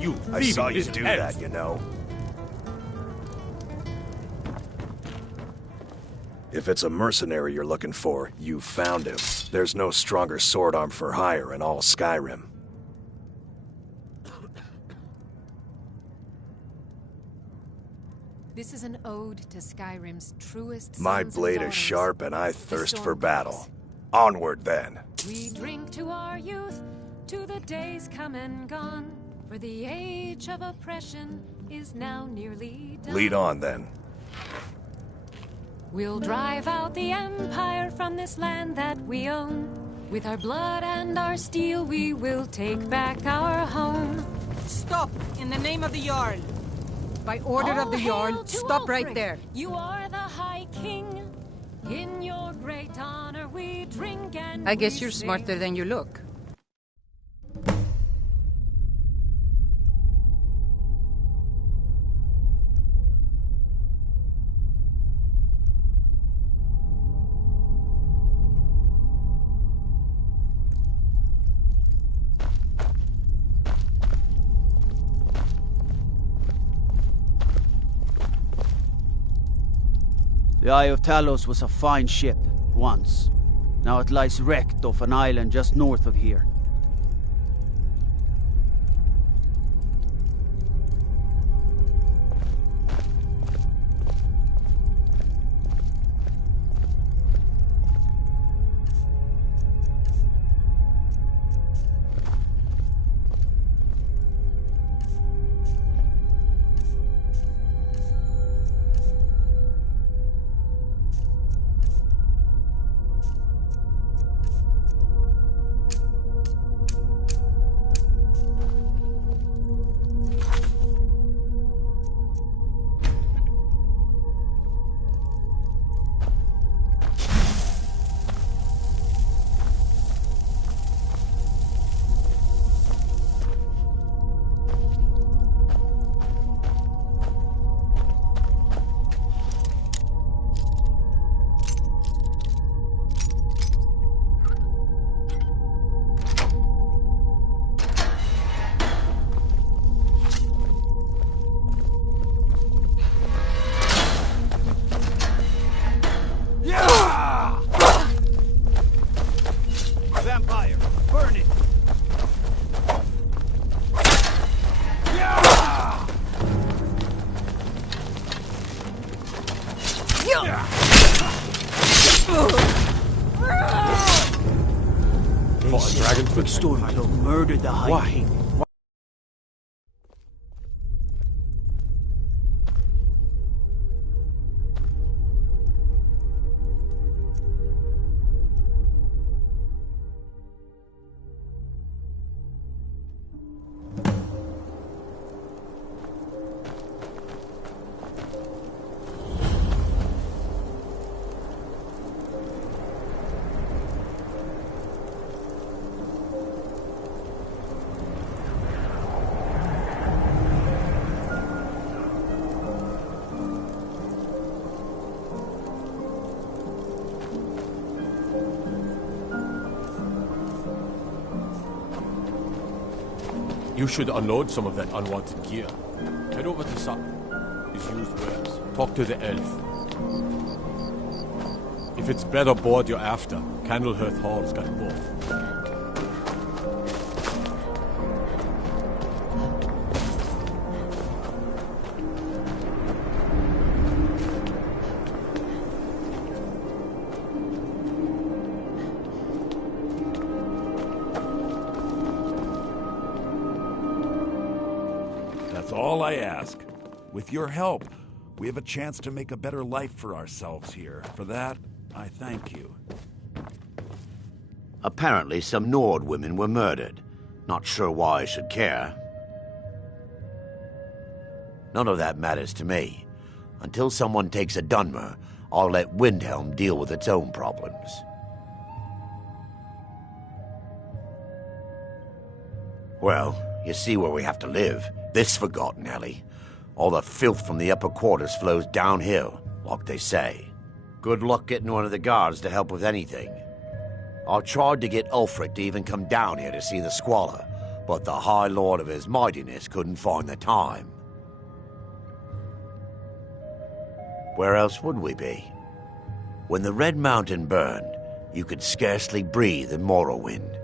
You I saw you thieving do elf. that, you know. If it's a mercenary you're looking for, you found him. There's no stronger sword arm for hire in all Skyrim. This is an ode to Skyrim's truest My sons blade and is daughters, sharp and I the thirst for Stormcloaks. battle. Onward then. We drink to our youth, to the days come and gone, for the age of oppression is now nearly done. Lead on then. We'll drive out the Empire from this land that we own. With our blood and our steel, we will take back our home. Stop! In the name of the Jarl! By order All of the hail Jarl, to stop right Ulfric. there. You are the High King. In your great honor, we drink and I guess we you're sing. smarter than you look. The Eye of Talos was a fine ship, once. Now it lies wrecked off an island just north of here. Vampire, burn it! For a dragon's Big Stormcloak murdered the High King. You should unload some of that unwanted gear. Head over to some. His used wares. Talk to the elf. If it's bread or board you're after, Candlehearth Hall's got both. That's all I ask. With your help, we have a chance to make a better life for ourselves here. For that, I thank you. Apparently, some Nord women were murdered. Not sure why I should care. None of that matters to me. Until someone takes a Dunmer, I'll let Windhelm deal with its own problems. Well, you see where we have to live. This forgotten alley. All the filth from the upper quarters flows downhill, like they say. Good luck getting one of the guards to help with anything. I tried to get Ulfric to even come down here to see the squalor, But the High Lord of His Mightiness couldn't find the time. Where else would we be? When the Red Mountain burned, you could scarcely breathe in Morrowind,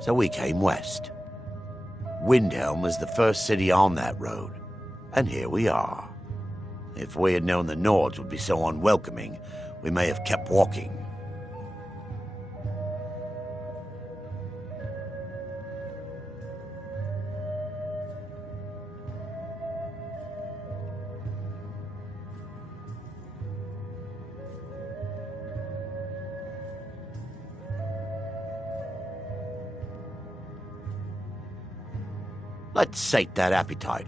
so we came west. Windhelm was the first city on that road, and here we are. If we had known the Nords would be so unwelcoming, we may have kept walking. Let's sate that appetite,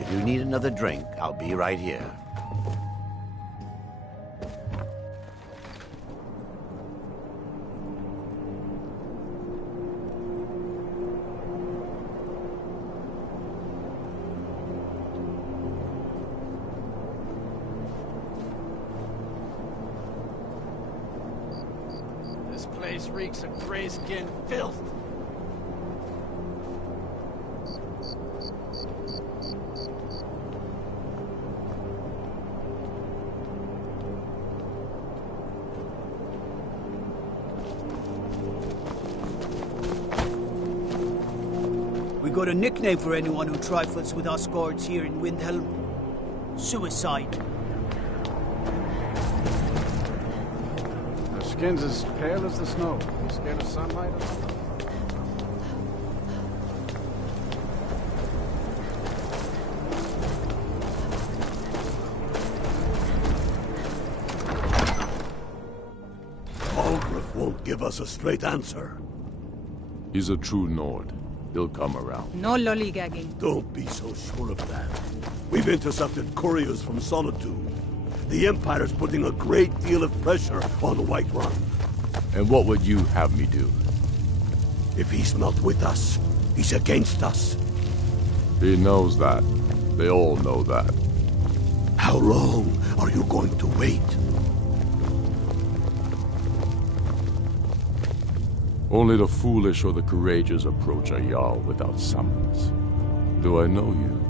If you need another drink, I'll be right here. This place reeks of gray-skinned filth. We got a nickname for anyone who trifles with us guards here in Windhelm. Suicide. Their skin's as pale as the snow. You scared of sunlight or something? Algrif won't give us a straight answer. He's a true Nord. He'll come around. No lollygagging. Don't be so sure of that. We've intercepted couriers from Solitude. The Empire's putting a great deal of pressure on the Whiterun. And what would you have me do? If he's not with us, he's against us. He knows that. They all know that. How long are you going to wait? Only the foolish or the courageous approach a Jarl without summons. Do I know you?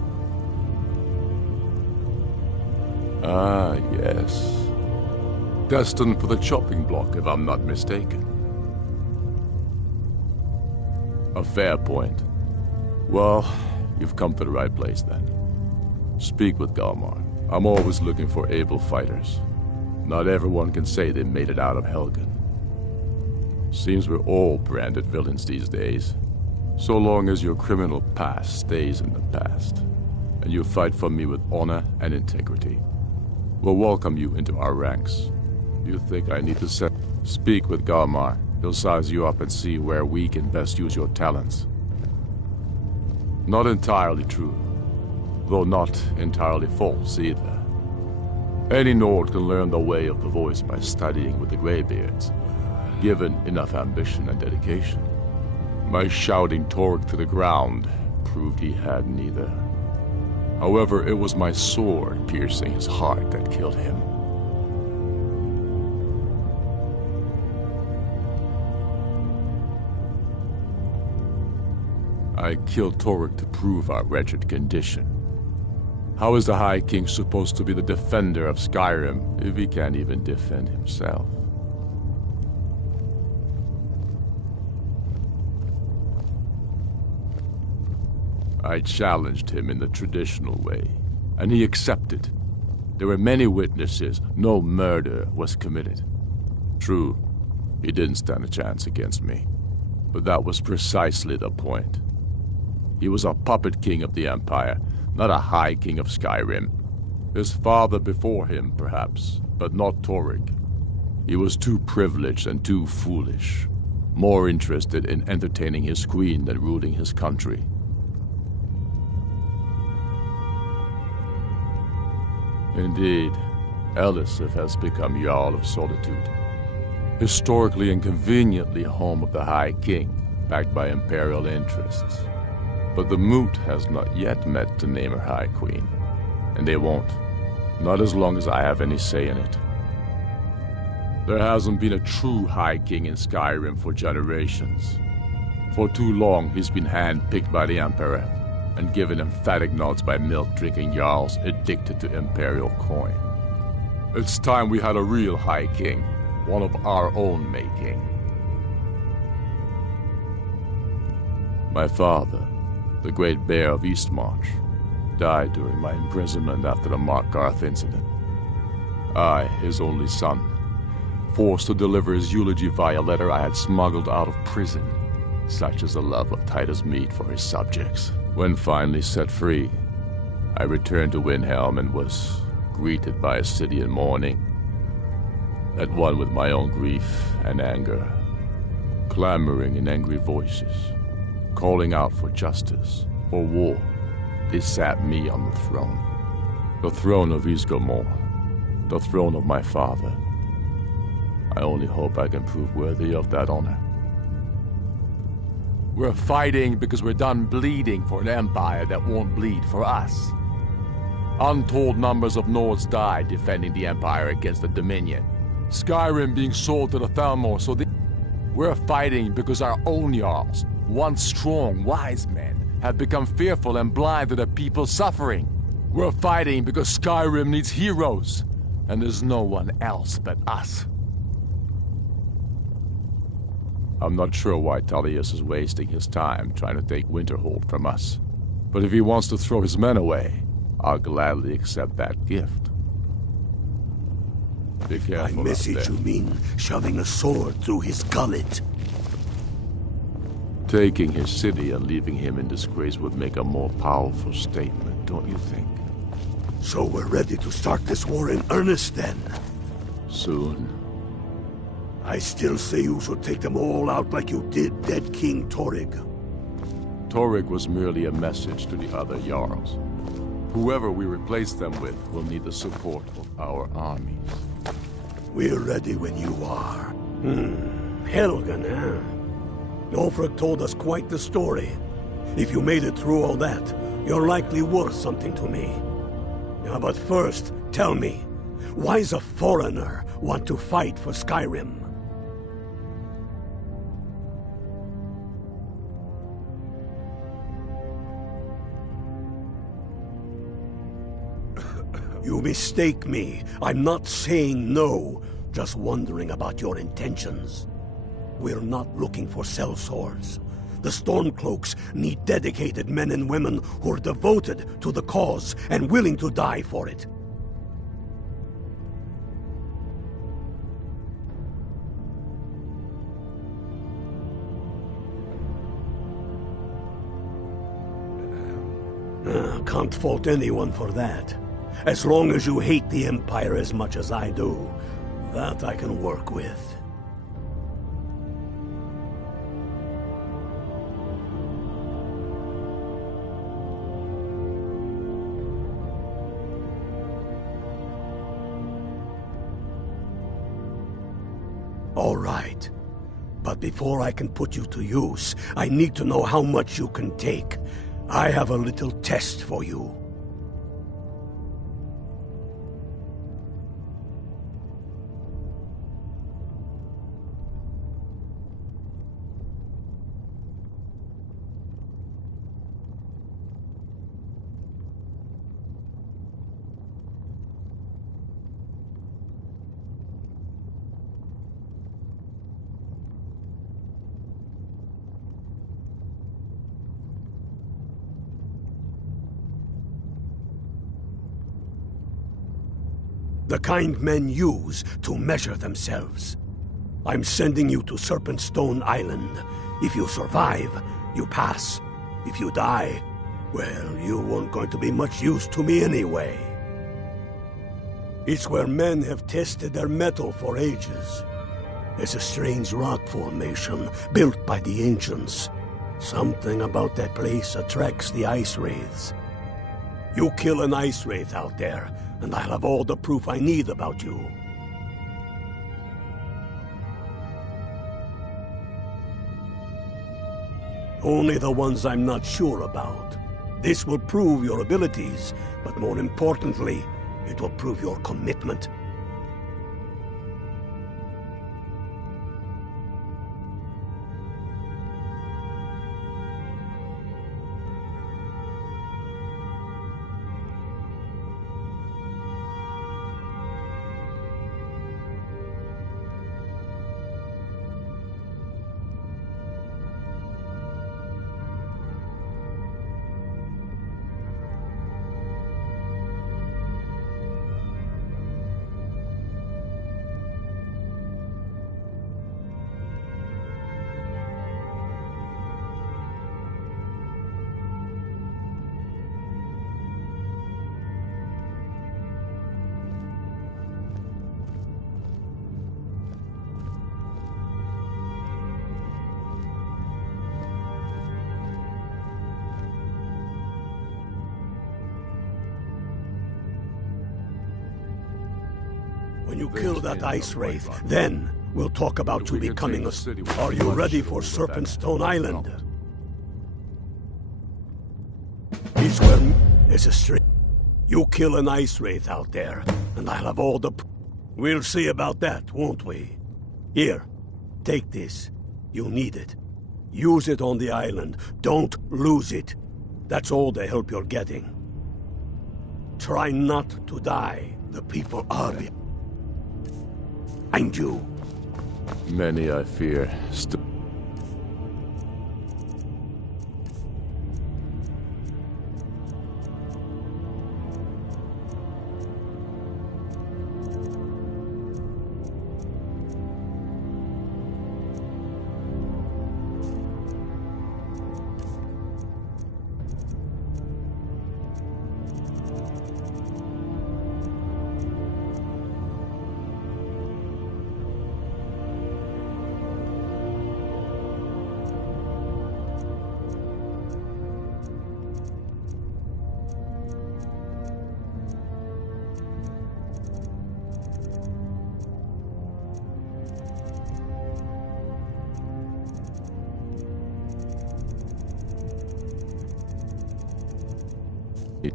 Ah, yes. Destined for the chopping block, if I'm not mistaken. A fair point. Well, you've come to the right place then. Speak with Galmar. I'm always looking for able fighters. Not everyone can say they made it out of Helgen. Seems we're all branded villains these days. So long as your criminal past stays in the past, and you fight for me with honor and integrity, we'll welcome you into our ranks. You think I need to speak with Galmar? He'll size you up and see where we can best use your talents. Not entirely true, though not entirely false either. Any Nord can learn the way of the voice by studying with the Greybeards, given enough ambition and dedication. My shouting Torg to the ground proved he had neither. However, it was my sword piercing his heart that killed him. I killed Torg to prove our wretched condition. How is the High King supposed to be the defender of Skyrim if he can't even defend himself? I challenged him in the traditional way, and he accepted. There were many witnesses. No murder was committed. True, he didn't stand a chance against me, but that was precisely the point. He was a puppet king of the Empire, not a high king of Skyrim. His father before him, perhaps, but not Torg. He was too privileged and too foolish, more interested in entertaining his queen than ruling his country. Indeed, Elisif has become Jarl of Solitude. Historically and conveniently home of the High King, backed by Imperial interests. But the Moot has not yet met to name her High Queen. And they won't. Not as long as I have any say in it. There hasn't been a true High King in Skyrim for generations. For too long, he's been hand-picked by the Emperor, and given emphatic nods by milk-drinking Jarls addicted to Imperial coin. It's time we had a real High King, one of our own making. My father, the Great Bear of Eastmarch, died during my imprisonment after the Markarth incident. I, his only son, forced to deliver his eulogy via letter I had smuggled out of prison. Such is the love of Titus meat for his subjects. When finally set free, I returned to Windhelm and was greeted by a city in mourning, at one with my own grief and anger, clamoring in angry voices, calling out for justice, for war. They sat me on the throne of Ysgramor, the throne of my father. I only hope I can prove worthy of that honor. We're fighting because we're done bleeding for an empire that won't bleed for us. Untold numbers of Nords died defending the empire against the Dominion. Skyrim being sold to the Thalmor, so we're fighting because our own Jarls, once strong, wise men, have become fearful and blind to the people's suffering. We're fighting because Skyrim needs heroes, and there's no one else but us. I'm not sure why Tullius is wasting his time trying to take Winterhold from us. But if he wants to throw his men away, I'll gladly accept that gift. Be careful. By message, you mean shoving a sword through his gullet? Taking his city and leaving him in disgrace would make a more powerful statement, don't you think? So we're ready to start this war in earnest, then? Soon. I still say you should take them all out like you did dead King Torrig. Torrig was merely a message to the other Jarls. Whoever we replace them with will need the support of our armies. We're ready when you are. Helgen, eh? Ulfric told us quite the story. If you made it through all that, you're likely worth something to me. Now, but first, tell me, why does a foreigner want to fight for Skyrim? You mistake me. I'm not saying no, just wondering about your intentions. We're not looking for sellswords. The Stormcloaks need dedicated men and women who are devoted to the cause and willing to die for it. Can't fault anyone for that. As long as you hate the Empire as much as I do, that I can work with. All right. But before I can put you to use, I need to know how much you can take. I have a little test for you. The kind men use to measure themselves. I'm sending you to Serpentstone Island. If you survive, you pass. If you die, well, you weren't going to be much use to me anyway. It's where men have tested their metal for ages. It's a strange rock formation built by the ancients. Something about that place attracts the ice wraiths. You kill an ice wraith out there, and I'll have all the proof I need about you. Only the ones I'm not sure about. This will prove your abilities, but more importantly, it will prove your commitment. When you kill that ice wraith, then we'll talk about you becoming a... Are you ready for Serpentstone Island? He's where... It's a street. You kill an ice wraith out there, and I'll have all the... We'll see about that, won't we? Here, take this. You'll need it. Use it on the island. Don't lose it. That's all the help you're getting. Try not to die. The people are behind you. Many, I fear,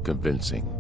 convincing.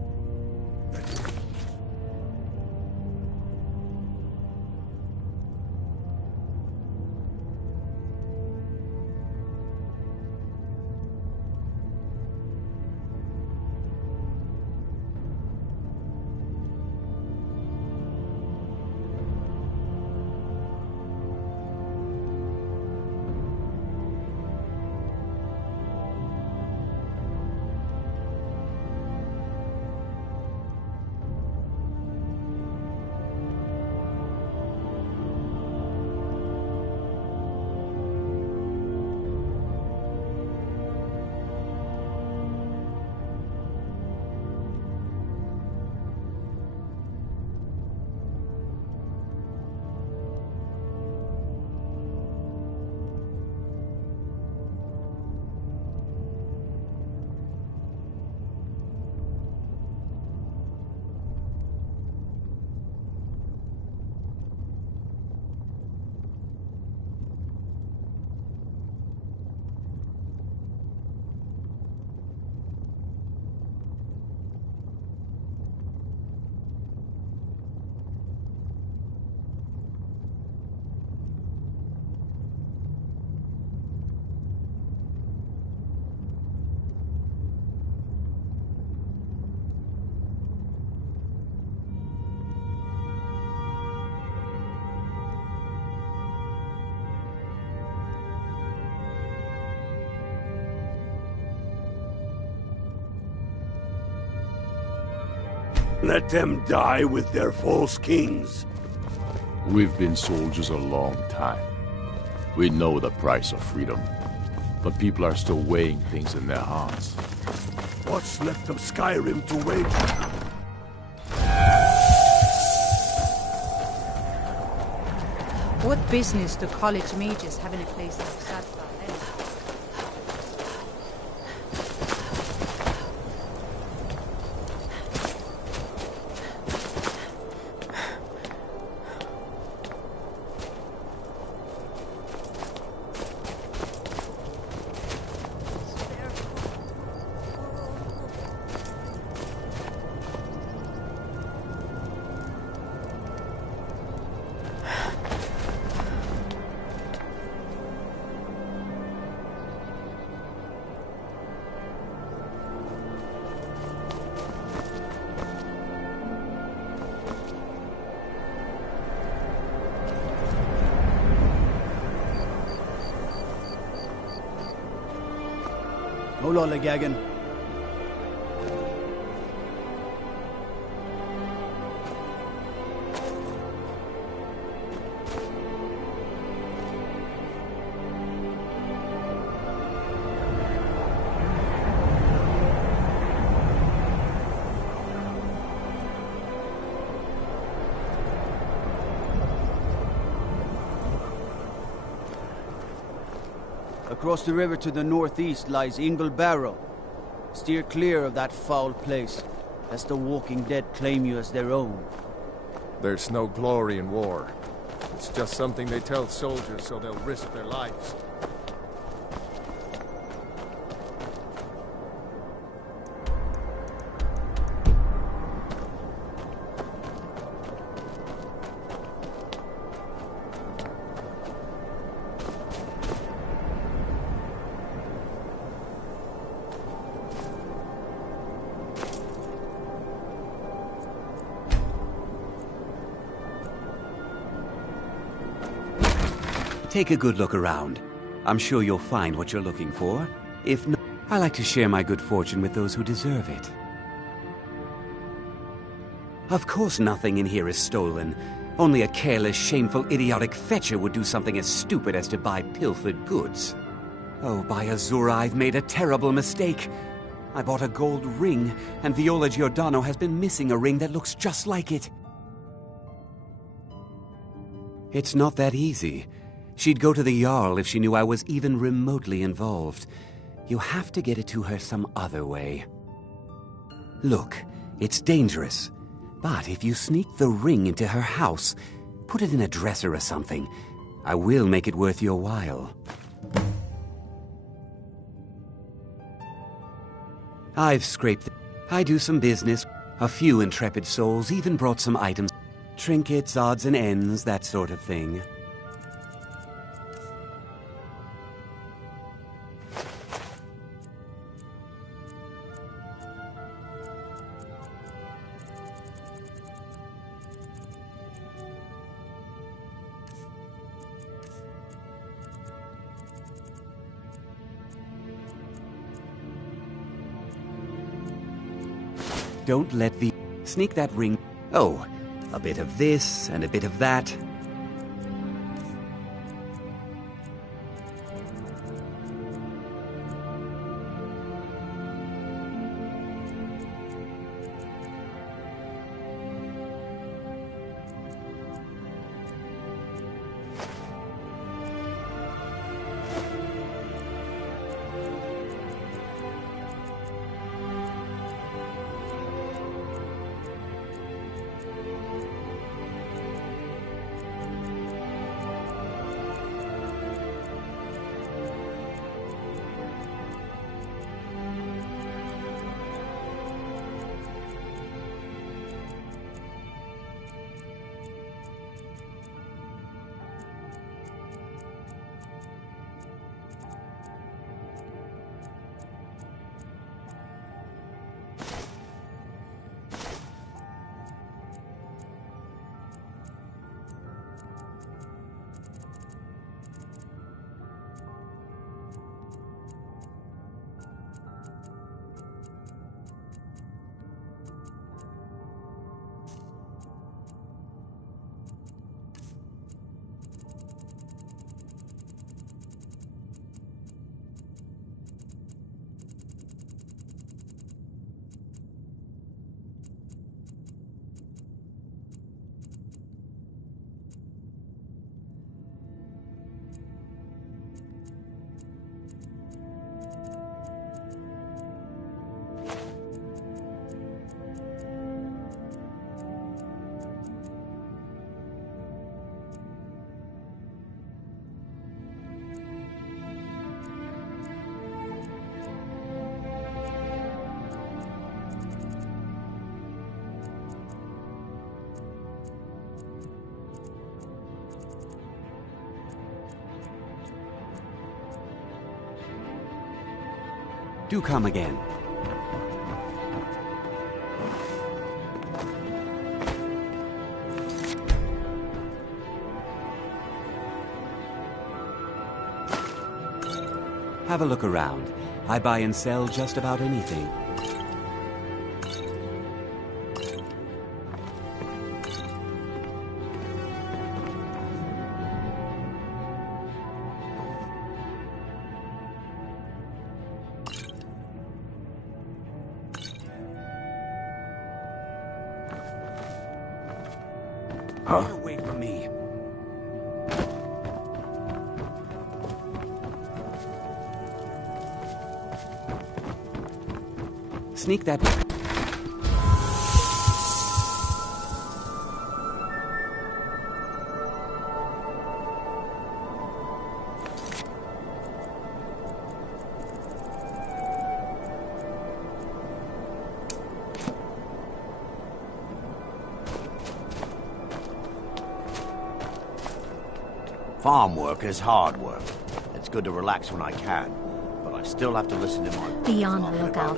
Let them die with their false kings. We've been soldiers a long time. We know the price of freedom. But people are still weighing things in their hearts. What's left of Skyrim to wage? What business do college mages have in a place like Sadfar anyway? lollygagging. Across the river to the northeast lies Ingle Barrow. Steer clear of that foul place, lest the Walking Dead claim you as their own. There's no glory in war. It's just something they tell soldiers so they'll risk their lives. Take a good look around. I'm sure you'll find what you're looking for. If not, I like to share my good fortune with those who deserve it. Of course nothing in here is stolen. Only a careless, shameful, idiotic fetcher would do something as stupid as to buy pilfered goods. Oh, by Azura, I've made a terrible mistake. I bought a gold ring, and Viola Giordano has been missing a ring that looks just like it. It's not that easy. She'd go to the Jarl if she knew I was even remotely involved. You have to get it to her some other way. Look, it's dangerous. But if you sneak the ring into her house, put it in a dresser or something, I will make it worth your while. I've scraped I do some business. A few intrepid souls even brought some items. Trinkets, odds and ends, that sort of thing. Don't let the... Sneak that ring... Oh, a bit of this and a bit of that. Do come again. Have a look around. I buy and sell just about anything. Huh? Get away from me. Sneak that. Farm work is hard work. It's good to relax when I can, but I still have to listen to my... Be on the lookout.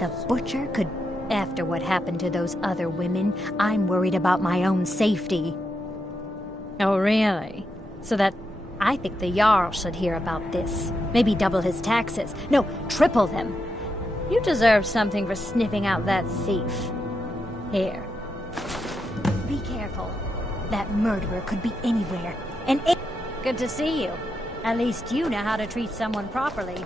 The butcher could... After what happened to those other women, I'm worried about my own safety. Oh, really? So that... I think the Jarl should hear about this. Maybe double his taxes. No, triple them. You deserve something for sniffing out that thief. Here. Be careful. That murderer could be anywhere. And good to see you. At least you know how to treat someone properly.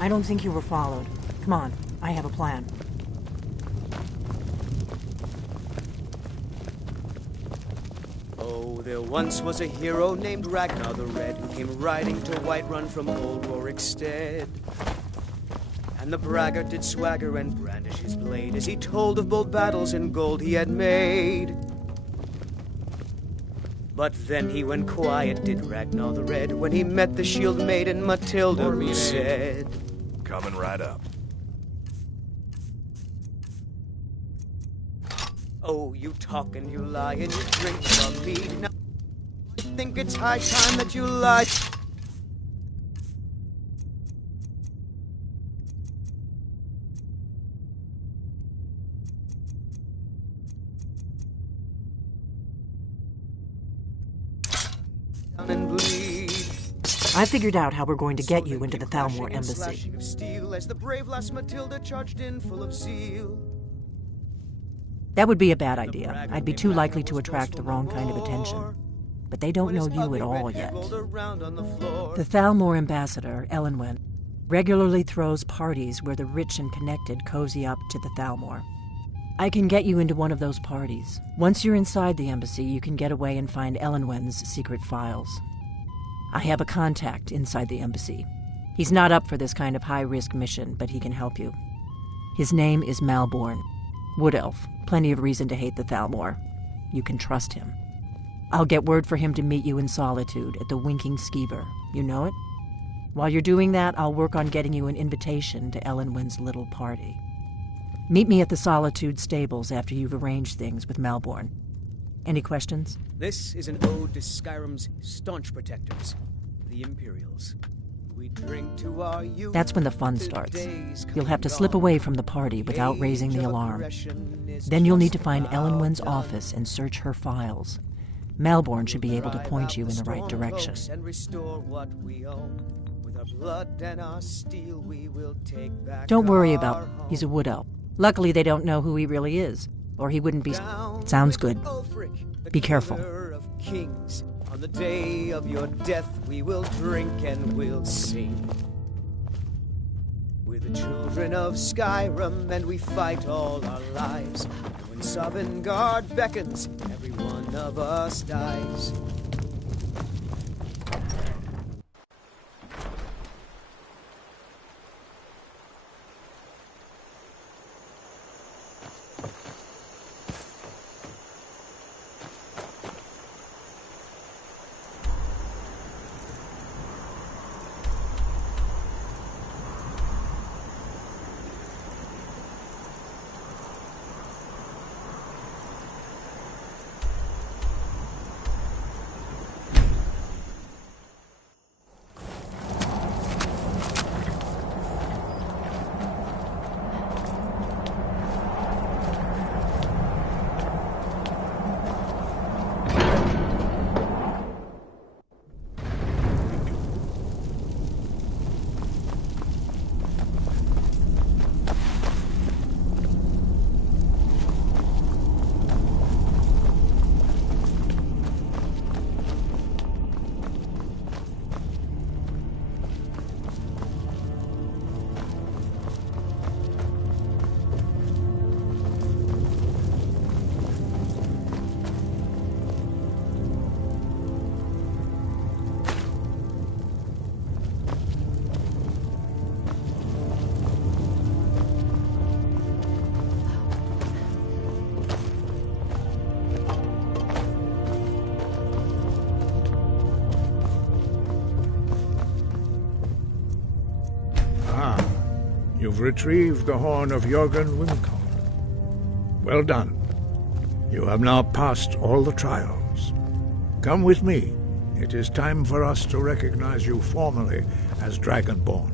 I don't think you were followed. Come on, I have a plan. Oh, there once was a hero named Ragnar the Red who came riding to Whiterun from old Rorikstead. And the braggart did swagger and brandish his blade as he told of bold battles and gold he had made. But then he went quiet, did Ragnar the Red, when he met the shield maiden Matilda, who said, Coming right up. Oh, you talk and you lie and you drink the mead. Now I think it's high time that you lie. And bleed. I figured out how we're going to get you into the Thalmor embassy. Of steel as the brave lass Matilda charged in full of zeal. That would be a bad idea. I'd be too likely to attract the wrong kind of attention. But they don't know you at all yet. The Thalmor ambassador, Elenwen, regularly throws parties where the rich and connected cozy up to the Thalmor. I can get you into one of those parties. Once you're inside the embassy, you can get away and find Elenwen's secret files. I have a contact inside the embassy. He's not up for this kind of high-risk mission, but he can help you. His name is Malborn. Wood Elf. Plenty of reason to hate the Thalmor. You can trust him. I'll get word for him to meet you in Solitude at the Winking Skeever. You know it? While you're doing that, I'll work on getting you an invitation to Elenwen's little party. Meet me at the Solitude stables after you've arranged things with Malborn. Any questions? This is an ode to Skyrim's staunch protectors, the Imperials. We drink to our youth. That's when the fun starts. You'll have to slip away from the party without raising the alarm. Then you'll need to find Elenwen's office and search her files. Malborn should be able to point you in the right direction. Don't worry about him. He's a wood elf. Luckily, they don't know who he really is. or he wouldn't be... Sounds good. Be careful. Of kings. On the day of your death, we will drink and we'll sing. We're the children of Skyrim, and we fight all our lives. And when Sovngarde beckons, every one of us dies. You've retrieved the horn of Jörgen Wimkel. Well done. You have now passed all the trials. Come with me. It is time for us to recognize you formally as Dragonborn.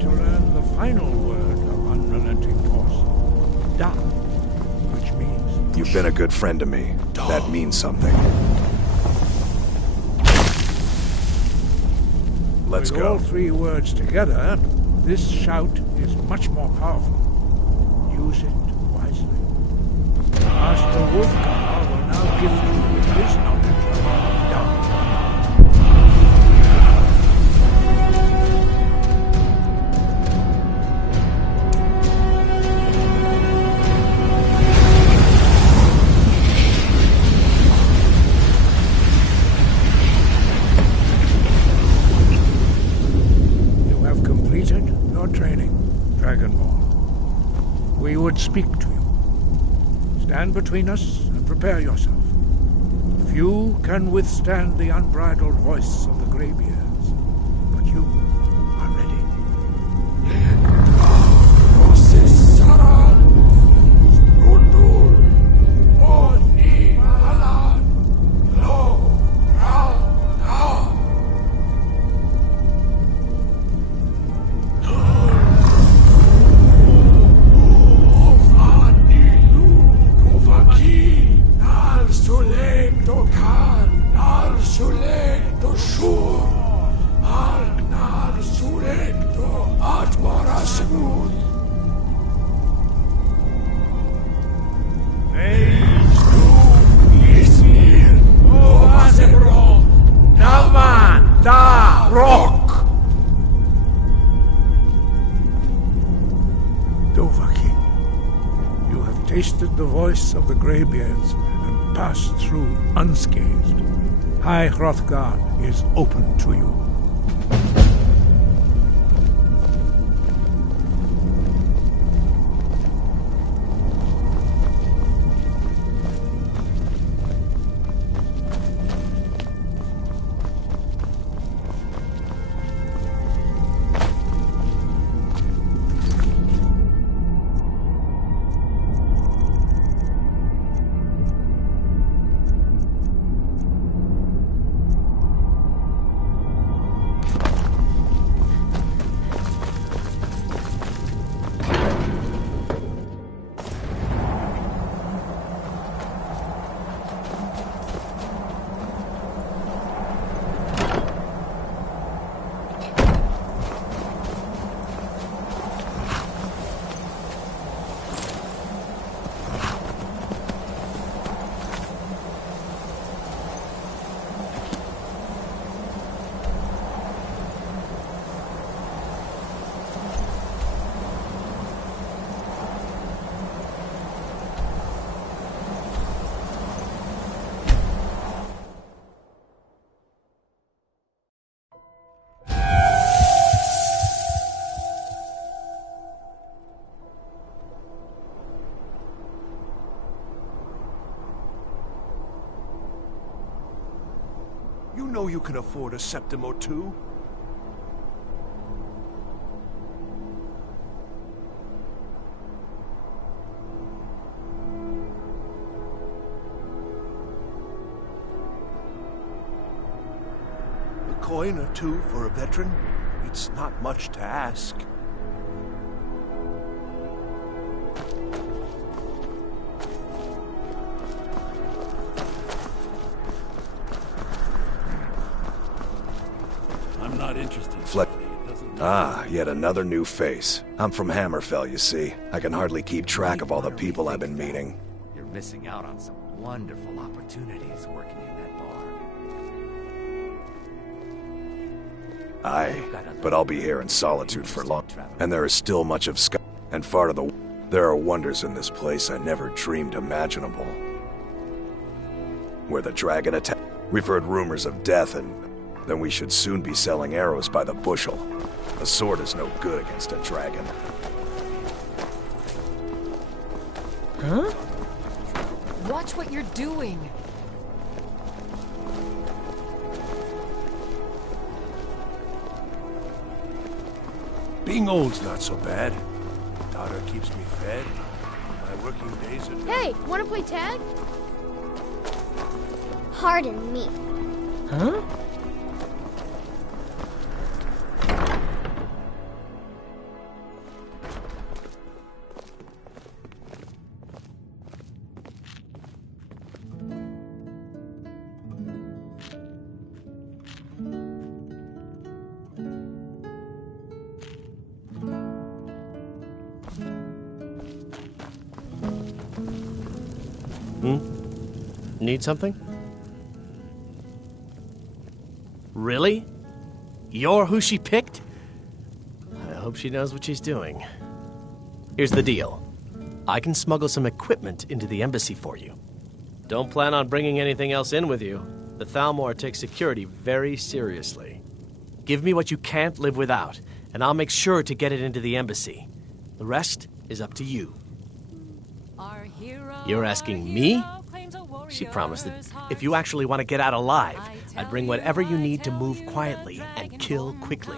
To learn the final word of unrelenting force. Da, which means... You've been a good friend to me. That means something. Let's With go. all three words together, this shout is much more powerful. Use it wisely. Master Wolfgar will now gift you with his knowledge of Da. Training, Dragonborn. We would speak to you. Stand between us and prepare yourself. Few can withstand the unbridled voice of the Greybeards, but you are ready. Tasted the voice of the Greybeards and passed through unscathed. High Hrothgar is open to you. know you can afford a septim or two. A coin or two for a veteran? It's not much to ask. I'm not interested. Yet another new face. I'm from Hammerfell, you see. I can hardly keep track of all the people I've been meeting. You're missing out on some wonderful opportunities working in that bar. Aye, but I'll be here in solitude for long. And there is still much of Sky and far to the... There are wonders in this place I never dreamed imaginable. Where the dragon attacked... We've heard rumors of death, and then we should soon be selling arrows by the bushel. A sword is no good against a dragon. Huh? Watch what you're doing. Being old's not so bad. Daughter keeps me fed. My working days are... Hey, wanna play tag? Pardon me. Huh? Need something? Really? You're who she picked? I hope she knows what she's doing. Here's the deal. I can smuggle some equipment into the embassy for you. Don't plan on bringing anything else in with you. The Thalmor takes security very seriously. Give me what you can't live without, and I'll make sure to get it into the embassy. The rest is up to you. You're asking me? She promised that if you actually want to get out alive, I'd bring whatever you need to move quietly and kill quickly.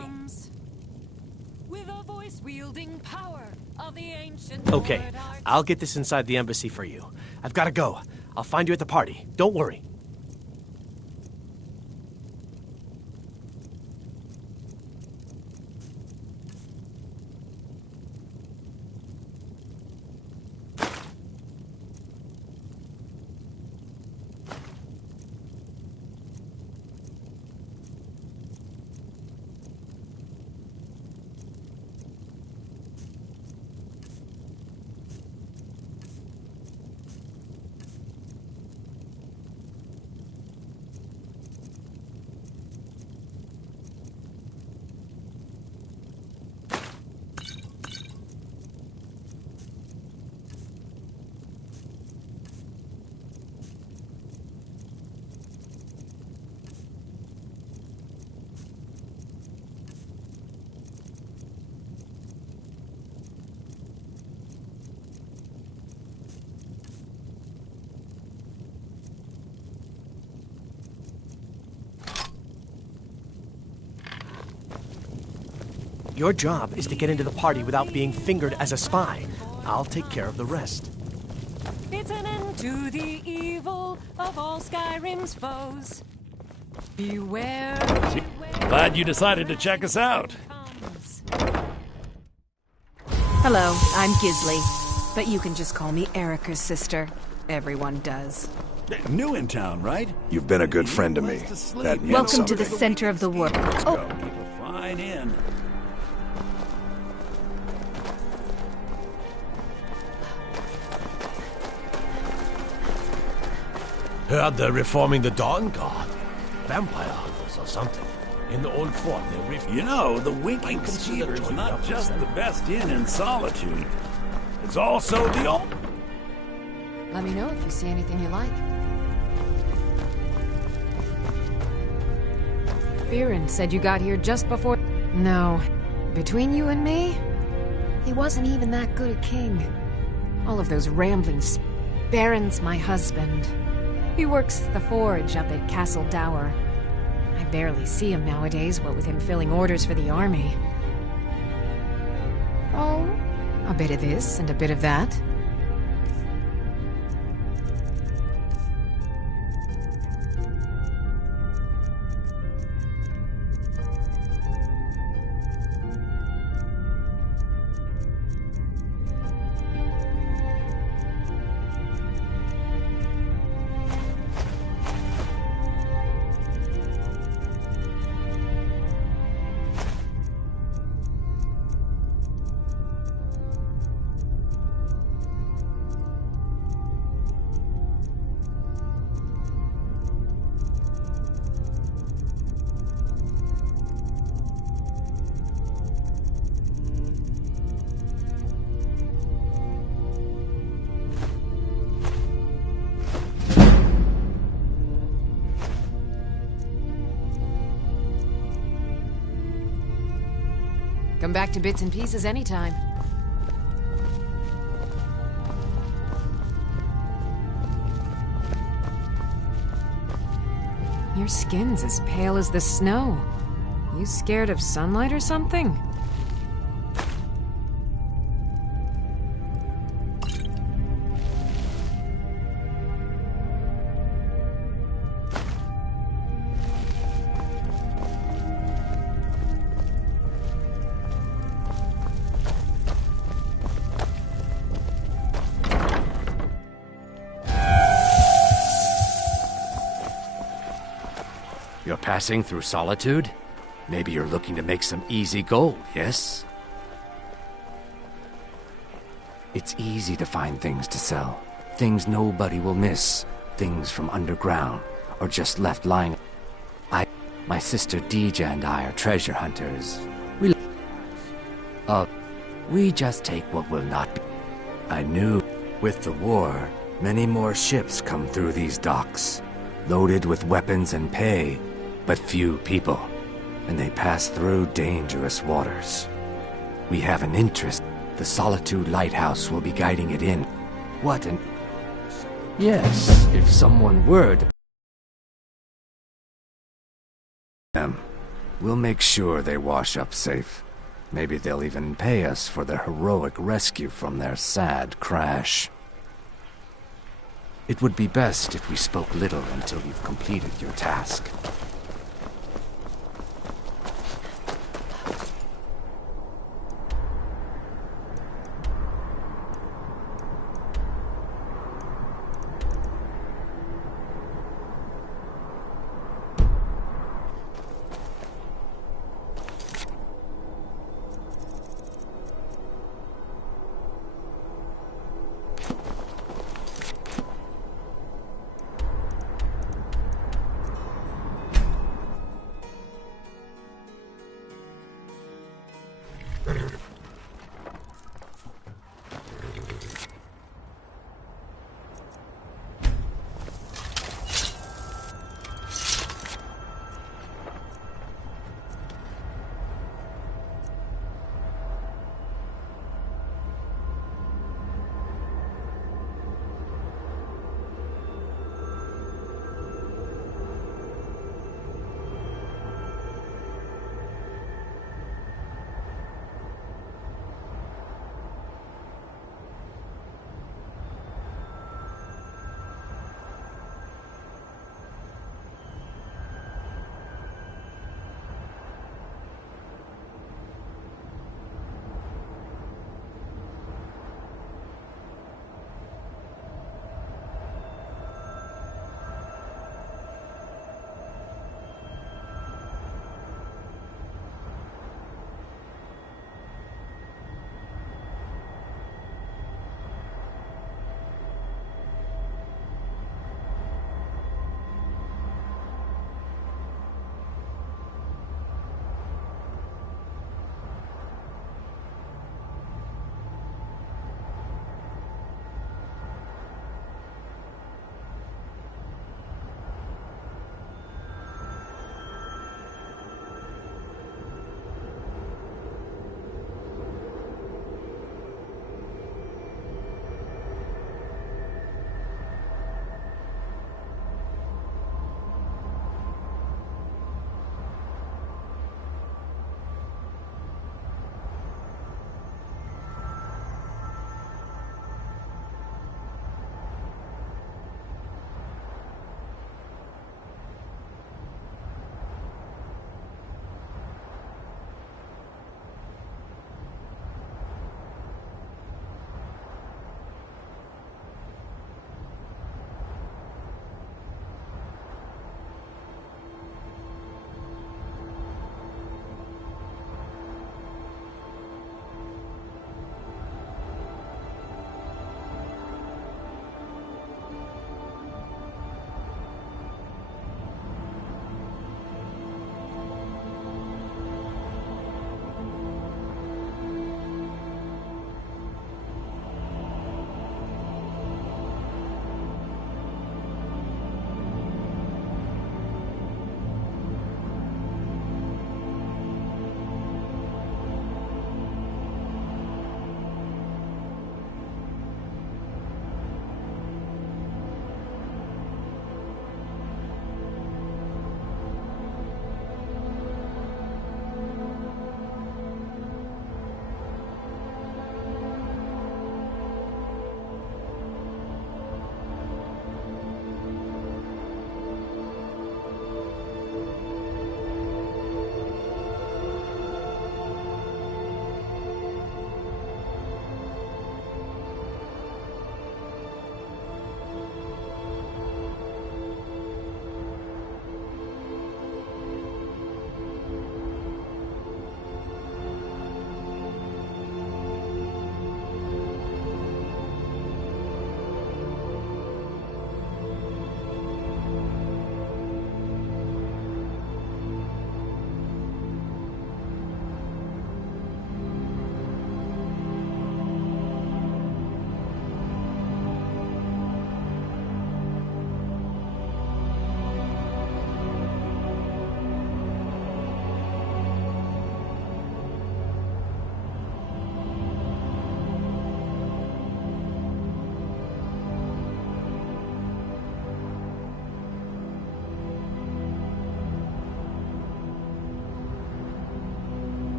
Okay, I'll get this inside the embassy for you. I've got to go. I'll find you at the party. Don't worry. Your job is to get into the party without being fingered as a spy. I'll take care of the rest. It's an end to the evil of all Skyrim's foes. Beware. Glad you decided to check us out. Hello, I'm Gisley, but you can just call me Erica's sister. Everyone does. New in town, right? You've been a good friend to me. That means Welcome to something. the center of the world. Oh, keep a fine inn. Heard they're reforming the Dawn Guard. Vampire hunters or something. In the old fort, they You know, the Winking Cedar is not just the best inn in Solitude. It's also the only... Let me know if you see anything you like. Viren said you got here just before... No. Between you and me, he wasn't even that good a king. All of those ramblings. Baron's my husband. He works the forge up at Castle Dower. I barely see him nowadays, what with him filling orders for the army. Oh, a bit of this and a bit of that. Come back to bits and pieces anytime. Your skin's as pale as the snow. You scared of sunlight or something? You're passing through Solitude? Maybe you're looking to make some easy gold, yes? It's easy to find things to sell. Things nobody will miss. Things from underground, or just left lying. My sister Deja and I are treasure hunters. We just take what will not be. I knew with the war, many more ships come through these docks, loaded with weapons and pay, but few people, and they pass through dangerous waters. We have an interest. The Solitude Lighthouse will be guiding it in. What an... Yes, if someone were to... We'll make sure they wash up safe. Maybe they'll even pay us for their heroic rescue from their sad crash. It would be best if we spoke little until you've completed your task.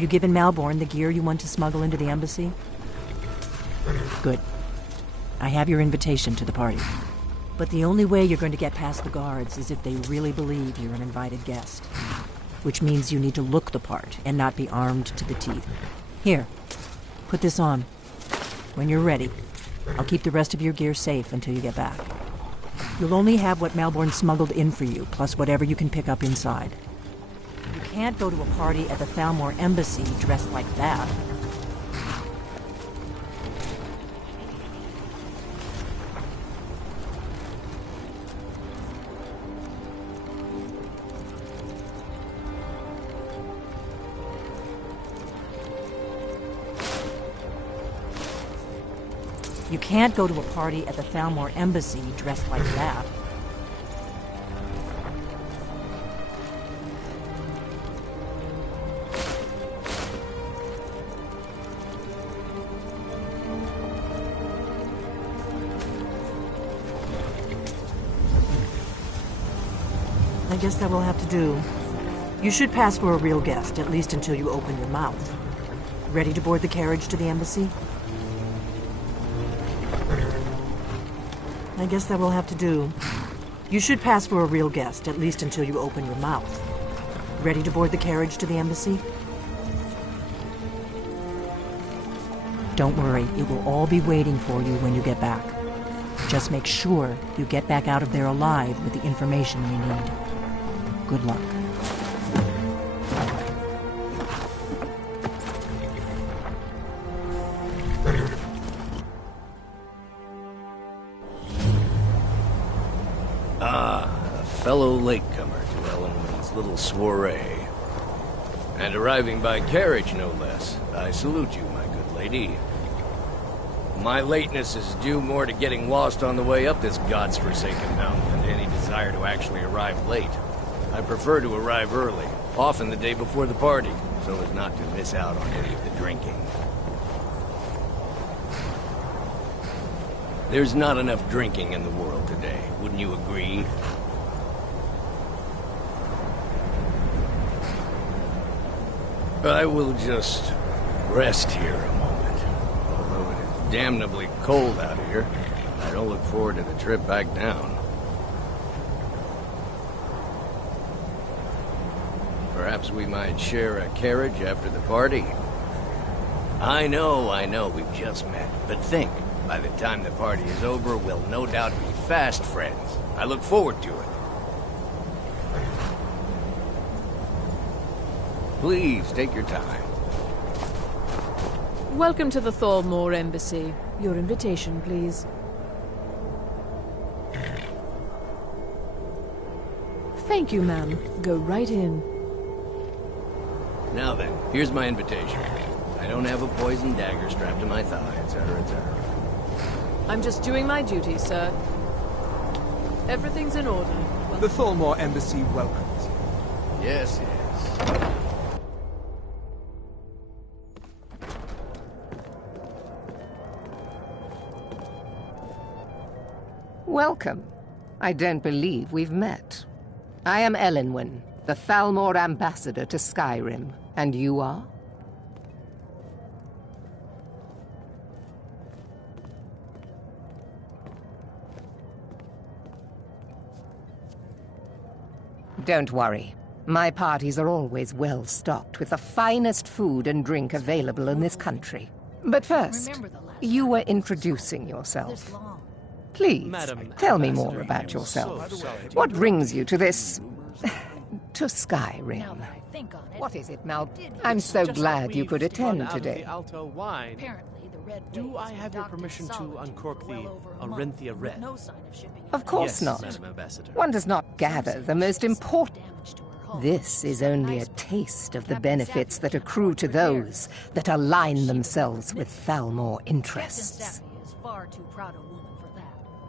Have you given Malborn the gear you want to smuggle into the embassy? Good. I have your invitation to the party. But the only way you're going to get past the guards is if they really believe you're an invited guest. Which means you need to look the part and not be armed to the teeth. Here, put this on. When you're ready, I'll keep the rest of your gear safe until you get back. You'll only have what Malborn smuggled in for you, plus whatever you can pick up inside. You can't go to a party at the Thalmor Embassy dressed like that. You can't go to a party at the Thalmor Embassy dressed like that. I guess that will have to do. You should pass for a real guest, at least until you open your mouth. Ready to board the carriage to the embassy? I guess that will have to do. You should pass for a real guest, at least until you open your mouth. Ready to board the carriage to the embassy? Don't worry, it will all be waiting for you when you get back. Just make sure you get back out of there alive with the information we need. Good luck. Fellow latecomer to Ellenwood's little soiree. And arriving by carriage, no less. I salute you, my good lady. My lateness is due more to getting lost on the way up this god's-forsaken mountain than to any desire to actually arrive late. I prefer to arrive early, often the day before the party, so as not to miss out on any of the drinking. There's not enough drinking in the world today, wouldn't you agree? I will just rest here a moment. Although it is damnably cold out here, I don't look forward to the trip back down. Perhaps we might share a carriage after the party? I know, we've just met. But think, by the time the party is over, we'll no doubt be fast friends. I look forward to it. Please, take your time. Welcome to the Thalmor Embassy. Your invitation, please. Thank you, ma'am. Go right in. Now then, here's my invitation. I don't have a poisoned dagger strapped to my thigh, etc., etc. I'm just doing my duty, sir. Everything's in order. The Thalmor Embassy welcomes you. Yes. Welcome. I don't believe we've met. I am Elenwen, the Thalmor ambassador to Skyrim. And you are? Don't worry. My parties are always well stocked with the finest food and drink available in this country. But first, you were introducing yourself. Please, tell me more about yourself. What brings you to this... to Skyrim? What is it, Mal? I'm so glad you could attend today. Do I have your permission to uncork the Arinthia Red? Of course not. Madam Ambassador. One does not gather the most important. This is only a taste of the benefits that accrue to those that align themselves with Thalmor interests.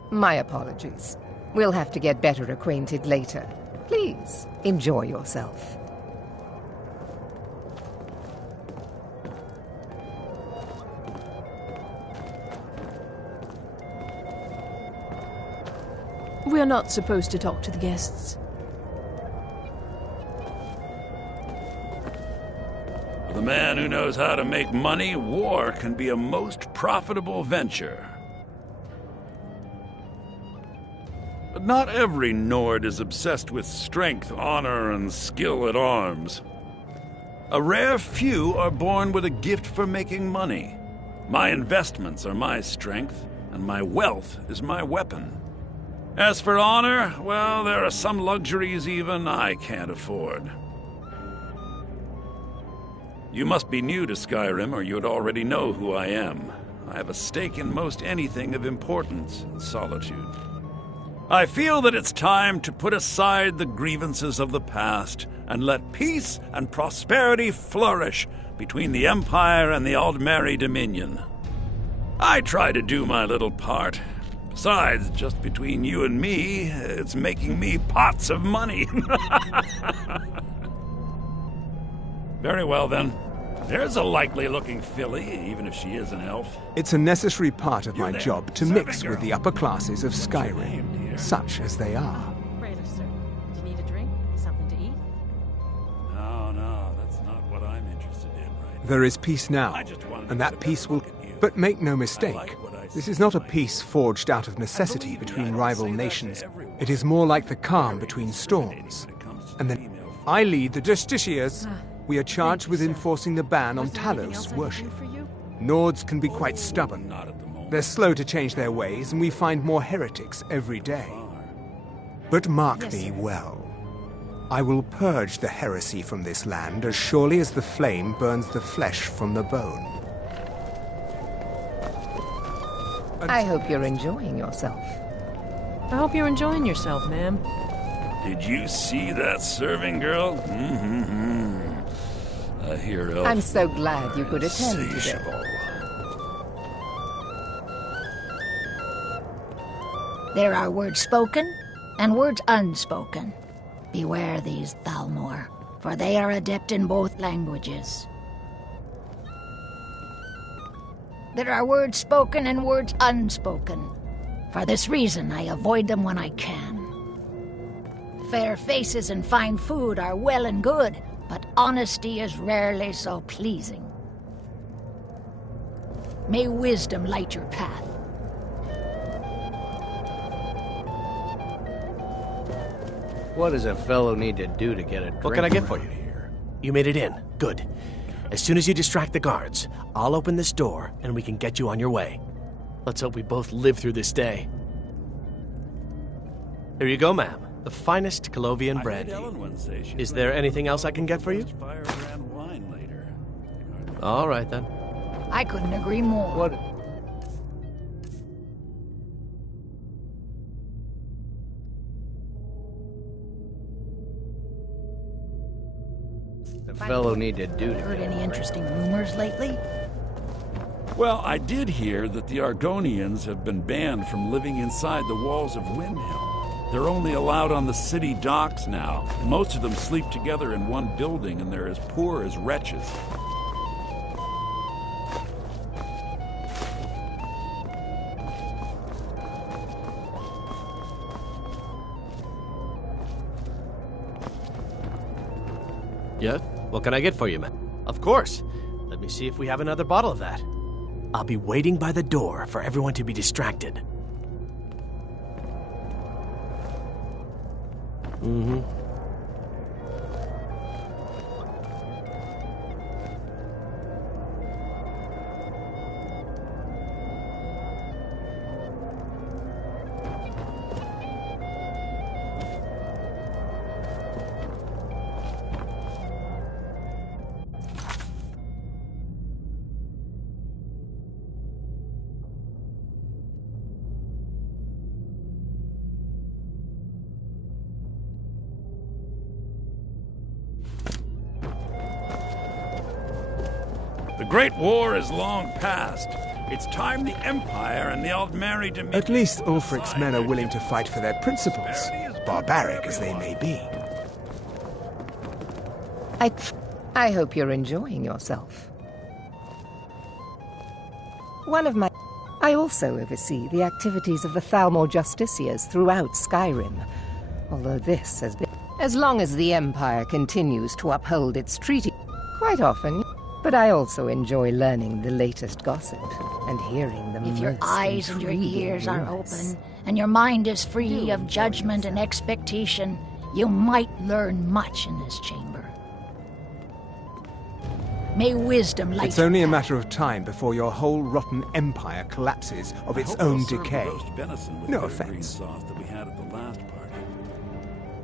My apologies. We'll have to get better acquainted later. Please, enjoy yourself. We're not supposed to talk to the guests. The the man who knows how to make money, war can be a most profitable venture. But not every Nord is obsessed with strength, honor, and skill at arms. A rare few are born with a gift for making money. My investments are my strength, and my wealth is my weapon. As for honor, well, there are some luxuries even I can't afford. You must be new to Skyrim, or you'd already know who I am. I have a stake in most anything of importance in Solitude. I feel that it's time to put aside the grievances of the past and let peace and prosperity flourish between the Empire and the Aldmeri Dominion. I try to do my little part. Besides, just between you and me, it's making me pots of money. Very well, then. There's a likely-looking filly, even if she is an elf. It's a necessary part of my job to mix with the upper classes of Skyrim, such as they are. Raider, sir. Do you need a drink? Something to eat? No, that's not what I'm interested in right now. There is peace now, and that peace will... But make no mistake, this is not a peace forged out of necessity between rival nations. It is more like the calm between storms. And then I lead the Justiciars. We are charged with enforcing the ban on Talos worship. Nords can be quite stubborn. They're slow to change their ways, and we find more heretics every day. But mark me well. I will purge the heresy from this land as surely as the flame burns the flesh from the bone. I hope you're enjoying yourself. I hope you're enjoying yourself, ma'am. Did you see that serving girl? I hear elf. I'm so glad you could attend today. Insatiable. There are words spoken and words unspoken. Beware these, Thalmor, for they are adept in both languages. There are words spoken and words unspoken. For this reason, I avoid them when I can. Fair faces and fine food are well and good, but honesty is rarely so pleasing. May wisdom light your path. What does a fellow need to do to get a drink? What can I get for you? You made it in. Good. As soon as you distract the guards, I'll open this door and we can get you on your way. Let's hope we both live through this day. Here you go, ma'am. The finest Colovian brandy. Is there anything else I can get for you? All right, then. I couldn't agree more. What? The fellow need to do to Heard any interesting rumors lately? Well, I did hear that the Argonians have been banned from living inside the walls of Windhelm. They're only allowed on the city docks now. Most of them sleep together in one building, and they're as poor as wretches. Yeah? What can I get for you, man? Of course. Let me see if we have another bottle of that. I'll be waiting by the door for everyone to be distracted. Mm-hmm. The Great War is long past. It's time the Empire and the Aldmeri Dominion... At least Ulfric's men are willing to fight for their principles, barbaric as they may be. I hope you're enjoying yourself. I also oversee the activities of the Thalmor Justiciars throughout Skyrim, although this has been... As long as the Empire continues to uphold its treaty, quite often But I also enjoy learning the latest gossip and hearing the If your most eyes and your intriguing ears are rumors. open, and your mind is free of judgment and expectation, you might learn much in this chamber. May wisdom light It's only a matter of time before your whole rotten empire collapses of its own decay. No offense. Sauce that we had at the last party.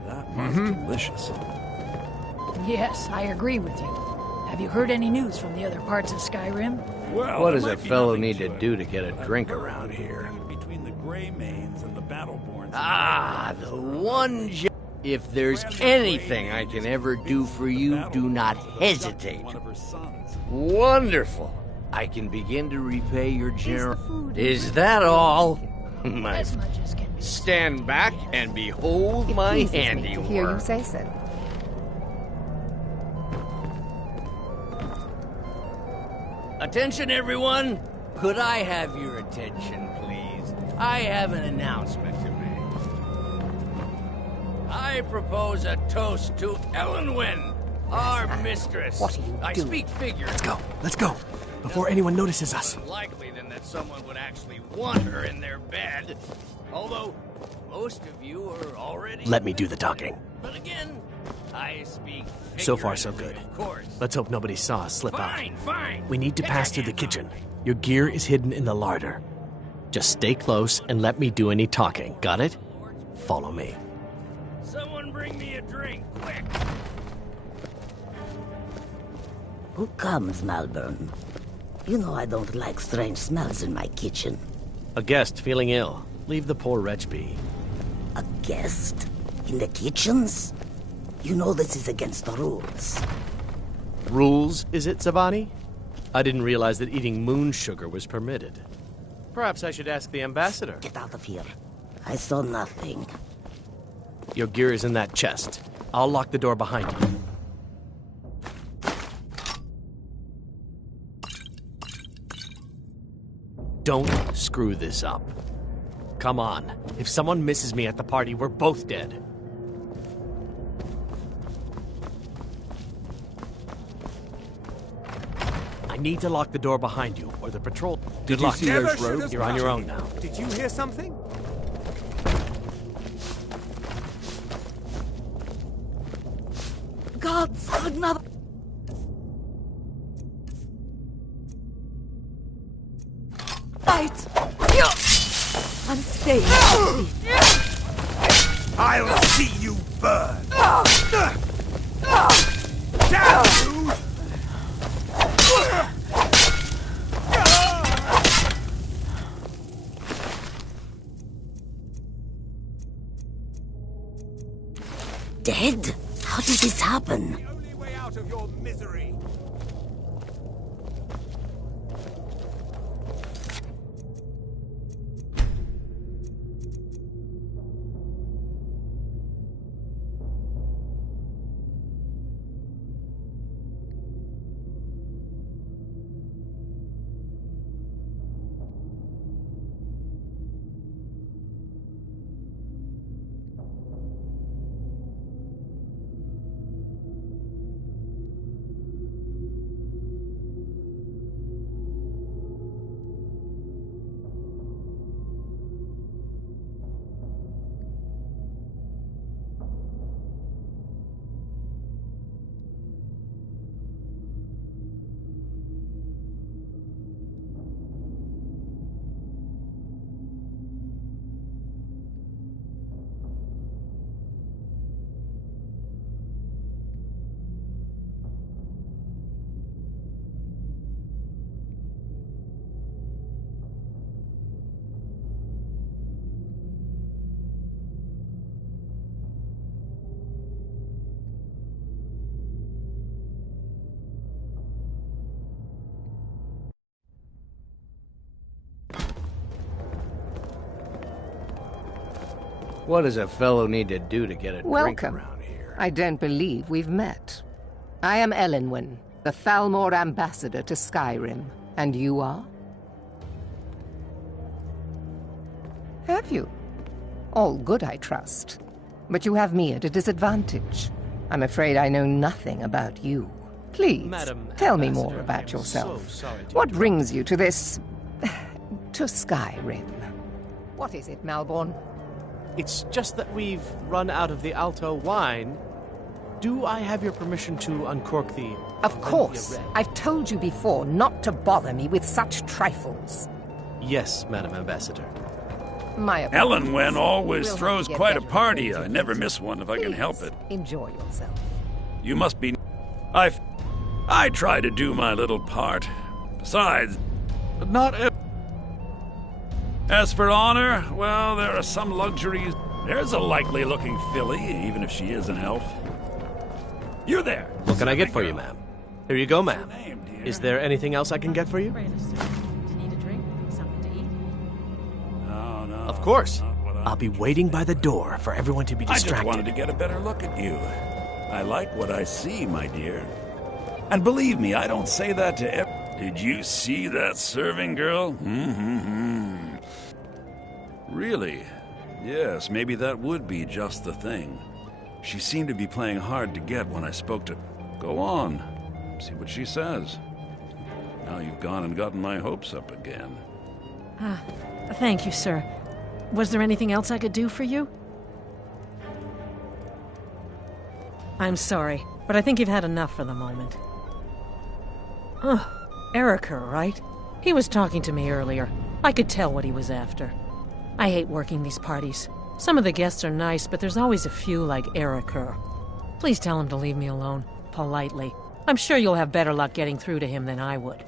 That was delicious. Yes, I agree with you. Have you heard any news from the other parts of Skyrim? Well, what does a fellow need to do to get a drink around here? Between the Grey Mains and the Battleborns. Ah, the one job. If there's anything I can ever do for you, do not hesitate. Wonderful. I can begin to repay your general. Is that all? Stand back and behold my handiwork. To hear you say so. Attention, everyone! Could I have your attention, please? I have an announcement to make. I propose a toast to Elenwen, our mistress. What are you I doing? speak figures. Let's go. Before anyone notices us. Likely then that someone would actually want her in their bed. Although, most of you are already... Let me do the talking. But again, I speak So far, so good. of course. Let's hope nobody saw us slip Fine, out. fine. We need to pass through the kitchen. Your gear is hidden in the larder. Just stay close and let me do any talking. Got it? Follow me. Someone bring me a drink, quick. Who comes, Malburn? You know I don't like strange smells in my kitchen. A guest feeling ill. Leave the poor wretch be. A guest? In the kitchens? You know this is against the rules. Rules, is it, Zavani? I didn't realize that eating moon sugar was permitted. Perhaps I should ask the ambassador. Get out of here. I saw nothing. Your gear is in that chest. I'll lock the door behind you. Don't screw this up. Come on. If someone misses me at the party, we're both dead. I need to lock the door behind you, or the patrol... Did you see those rogues? You're on your own now. Did you hear something? Gods, another... Fight! I'm staying. I'll see you burn! Damn you! Dead? How did this happen? The only way out of your misery. What does a fellow need to do to get a drink Welcome. around here? I don't believe we've met. I am Elenwen, the Thalmor ambassador to Skyrim. And you are? Have you? All good, I trust. But you have me at a disadvantage. I'm afraid I know nothing about you. Please, Madam tell me Ambassador, more about I'm yourself. so sorry to What brings you to this... to Skyrim? What is it, Malborn? It's just that we've run out of the Alto wine. Do I have your permission to uncork the... Of course. I've told you before not to bother me with such trifles. Yes, Madam Ambassador. My Ellen Wen always We'll have throws to get quite a better party. acquainted. I never miss one if I can help it. Enjoy yourself. You must be... I try to do my little part. Besides, but not... As for honor, well, there are some luxuries. There's a likely-looking filly, even if she is an elf. You there! What can I get for you, ma'am? Here you go, ma'am. Is there anything else I can get for you? Of course. I'll be waiting by the door for everyone to be I just distracted. wanted to get a better look at you. I like what I see, my dear. And believe me, I don't say that to Did you see that serving girl? Really? Yes, maybe that would be just the thing. She seemed to be playing hard to get when I spoke to... Go on. See what she says. Now you've gone and gotten my hopes up again. Thank you, sir. Was there anything else I could do for you? I'm sorry, but I think you've had enough for the moment. Erica, right? He was talking to me earlier. I could tell what he was after. I hate working these parties. Some of the guests are nice, but there's always a few like Erica. Please tell him to leave me alone, politely. I'm sure you'll have better luck getting through to him than I would.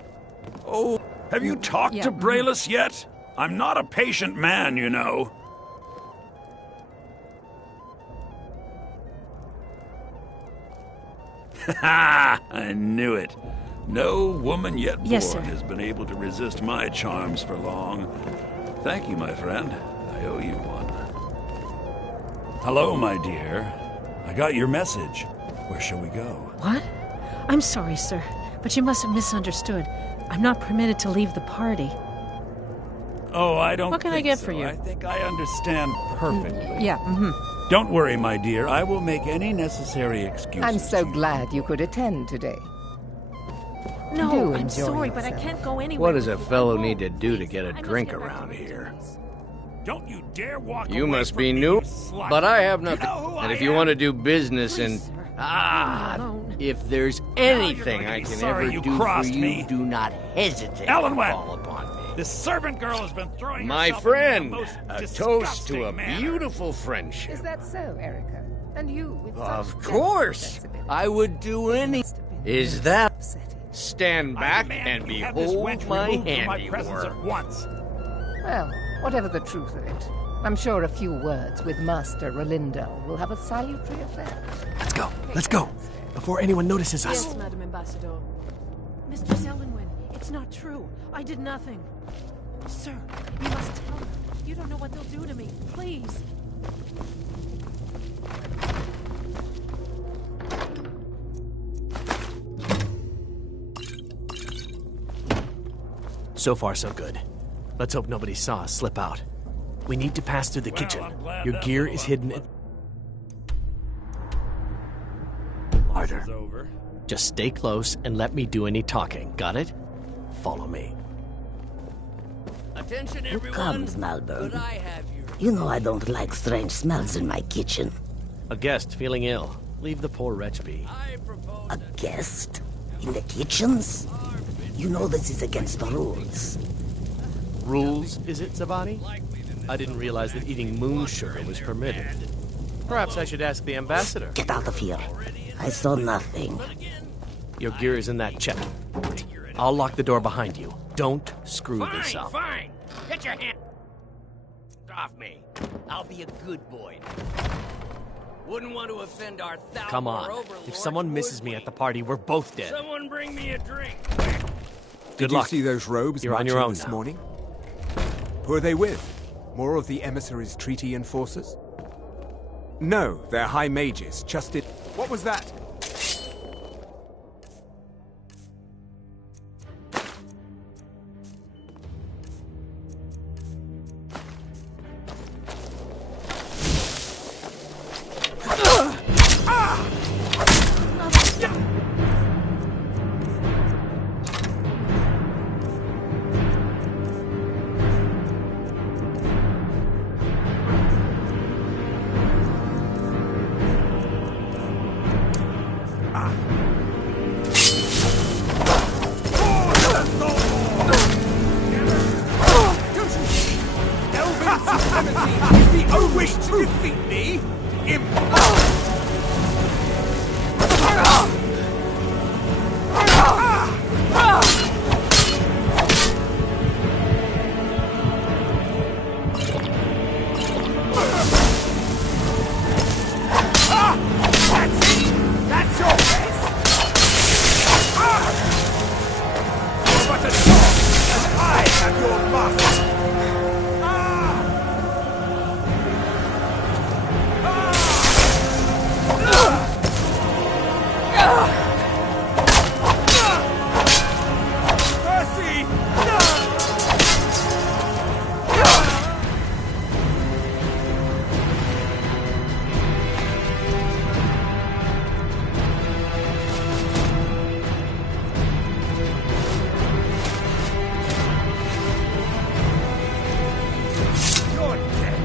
Oh, have you talked to Braylus yet? I'm not a patient man, you know. Ha! I knew it. No woman yet born Yes, sir. has been able to resist my charms for long. Thank you, my friend. I owe you one. Hello, my dear. I got your message. Where shall we go? What? I'm sorry, sir, but you must have misunderstood. I'm not permitted to leave the party. Oh, I don't What can I think get so. for you? I think I understand perfectly. Yeah, Don't worry, my dear. I will make any necessary excuses. I'm so glad you could attend today. No, Do I'm enjoy sorry, but I yourself. can't go anywhere. What does a fellow need to do to get a drink around here? Don't you dare walk You away must from be me, new, you slut. but I have nothing. You know who And I if you am? want to do business and... if there's anything gonna I be can sorry ever you do for crossed you, me. do not hesitate Ellen to Wen. call upon me. This servant girl has been throwing My herself friend, in the most a toast disgusting to a manner. beautiful friendship. Is that so, Erica? And you with Of such course, sensibility. I would do any... Is that... Upsetting. Stand back and You have this behold wench my removed from my presence handiwork. at once. Well, whatever the truth of it, I'm sure a few words with Master Rolindel will have a salutary effect. Let's go. Let's go. Before anyone notices us. Yes, Madam Ambassador. Mistress Ellenwyn, it's not true. I did nothing. Sir, you must tell them. You don't know what they'll do to me. Please. So far, so good. Let's hope nobody saw us slip out. We need to pass through the kitchen. I'm glad Your that gear little is hidden in... Harder. It's over. Just stay close and let me do any talking. Got it? Follow me. Attention, Who everyone. comes, Malburn? Could I have your... You know I don't like strange smells in my kitchen. A guest feeling ill. Leave the poor wretch be. A guest? In the kitchens? You know this is against the rules. Rules, is it, Zavani? I didn't realize that eating moon sugar was permitted. Perhaps I should ask the ambassador. Get out of here. I saw nothing. Your gear is in that chest. I'll lock the door behind you. Don't screw this up. Fine. Get your hand off me. I'll be a good boy. Wouldn't want to offend our Thalmor Come on. overlord, If someone misses me at the party, we're both dead. Someone bring me a drink. Good Did luck. you see those robes You're on marching your own this now. morning? Who are they with? More of the emissaries' treaty enforcers? No, they're high mages. Just it. What was that? wish to defeat me? Impossible! That's it! That's your best! But as long as I have your master! Mercy! You're dead.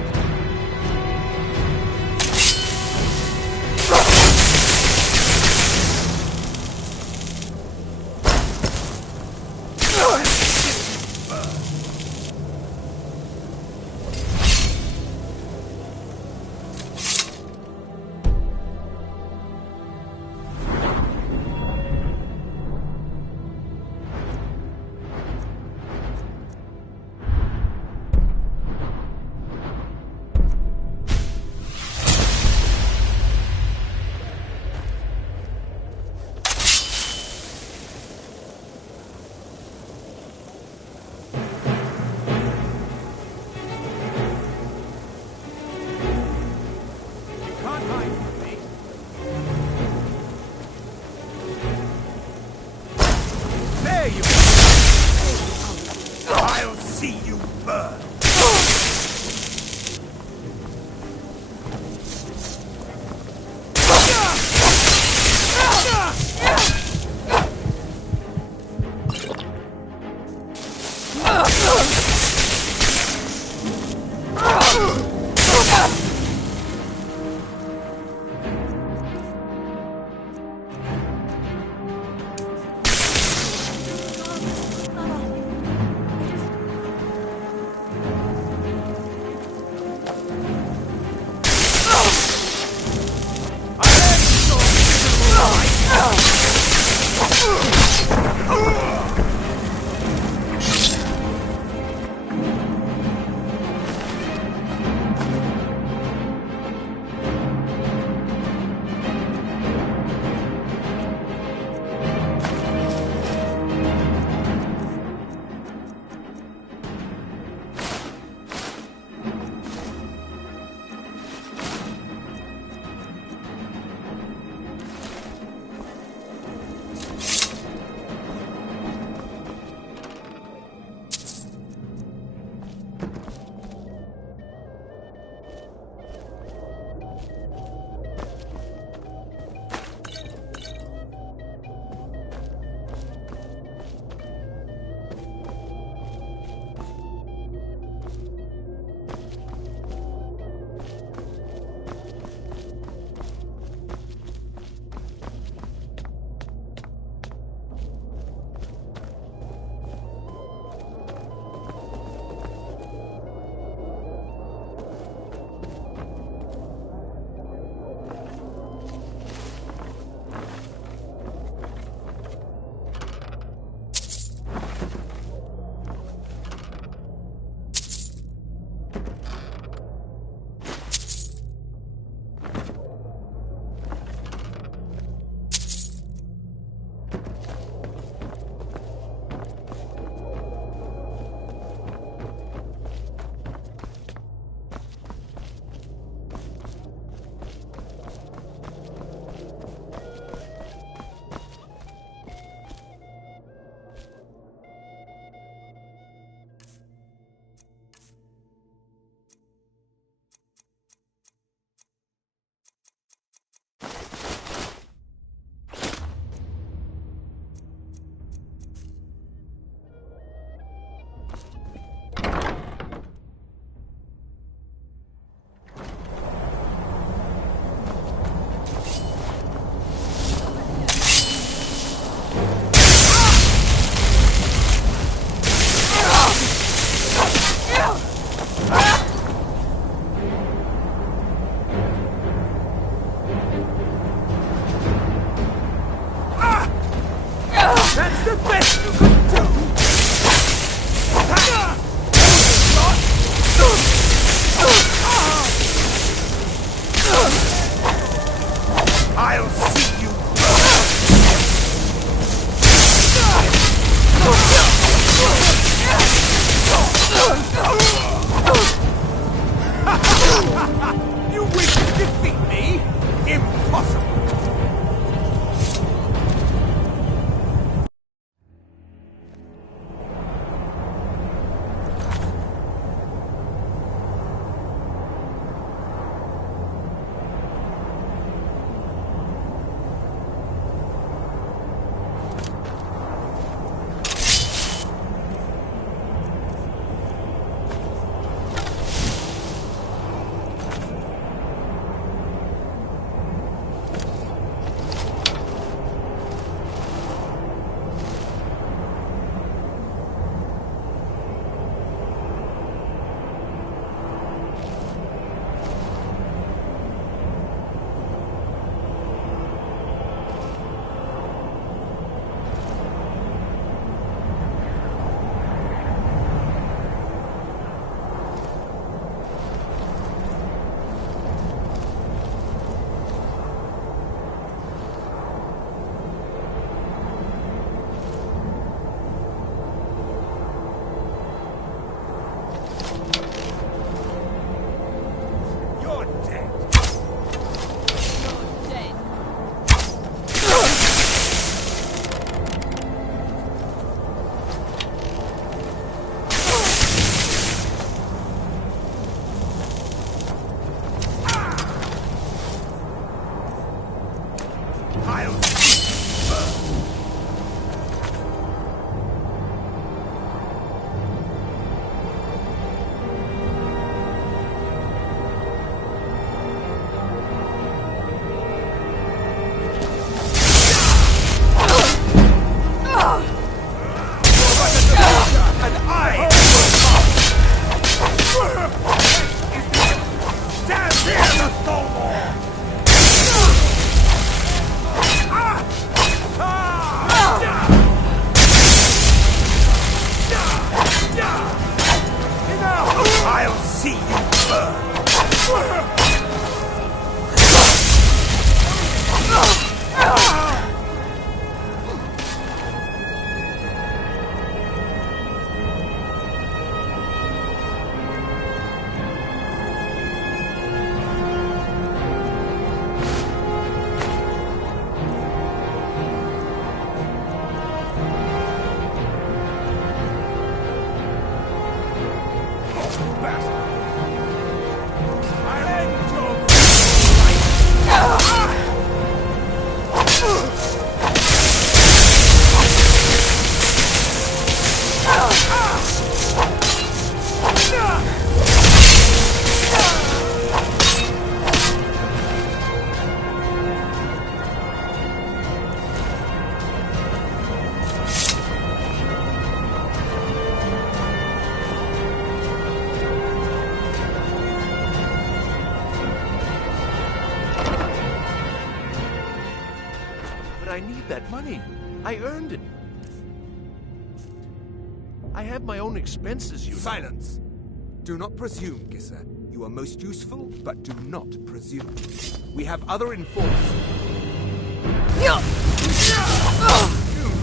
Can't hide from me. There you are. I'll see you burn. see you burn! I need that money. I earned it. I have my own expenses, you know. Silence! Do not presume, Gisser. You are most useful, but do not presume. We have other informants.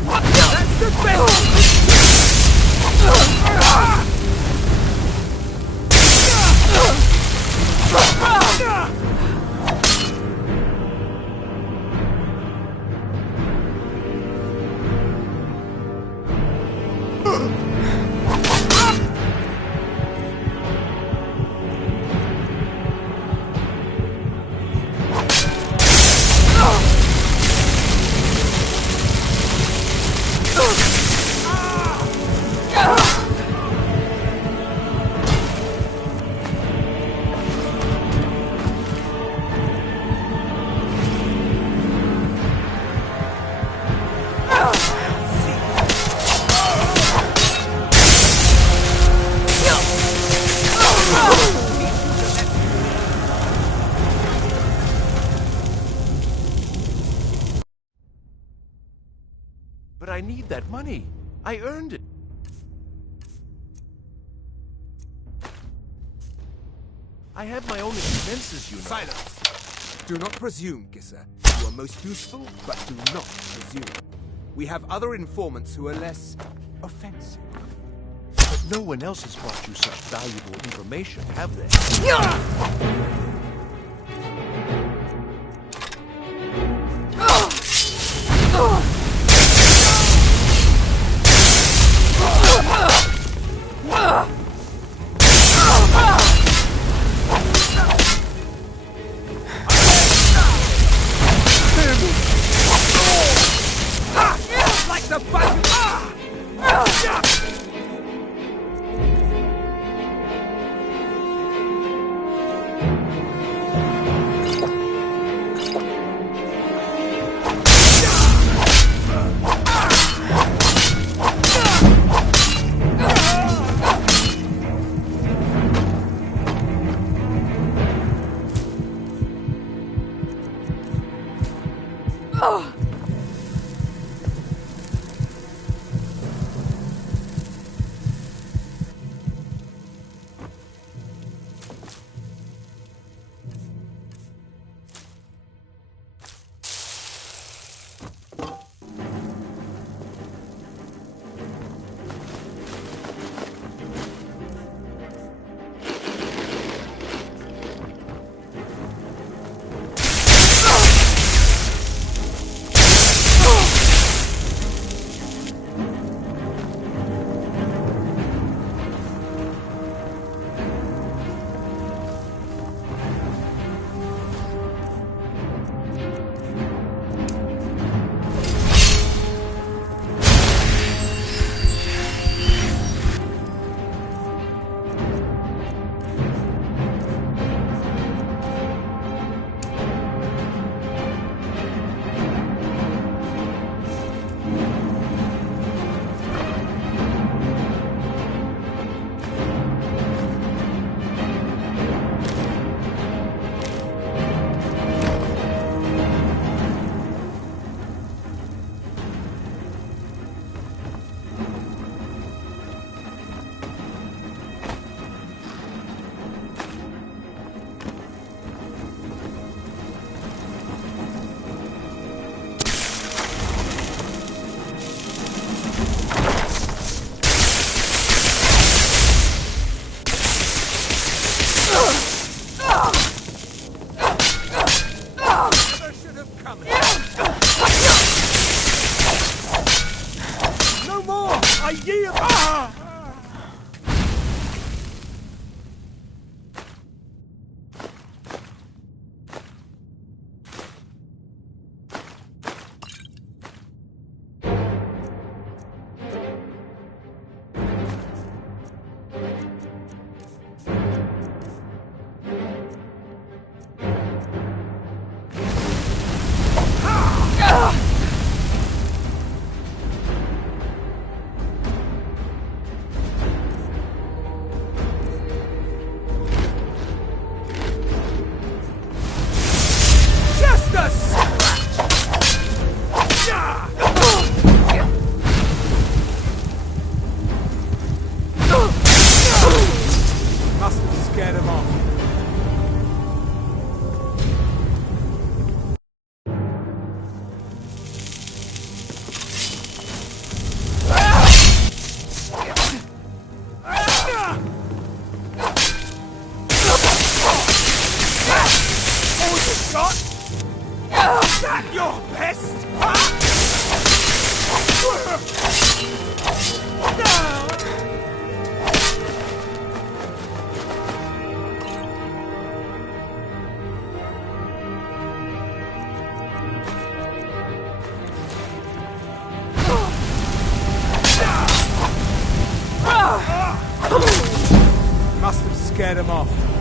That's the best! But I need that money. I earned it. I have my own expenses, you know. Silence! Do not presume, Gisser. You are most useful, but do not presume. We have other informants who are less offensive. But no one else has brought you such valuable information, have they? Like the button! scared him off.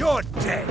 You're dead!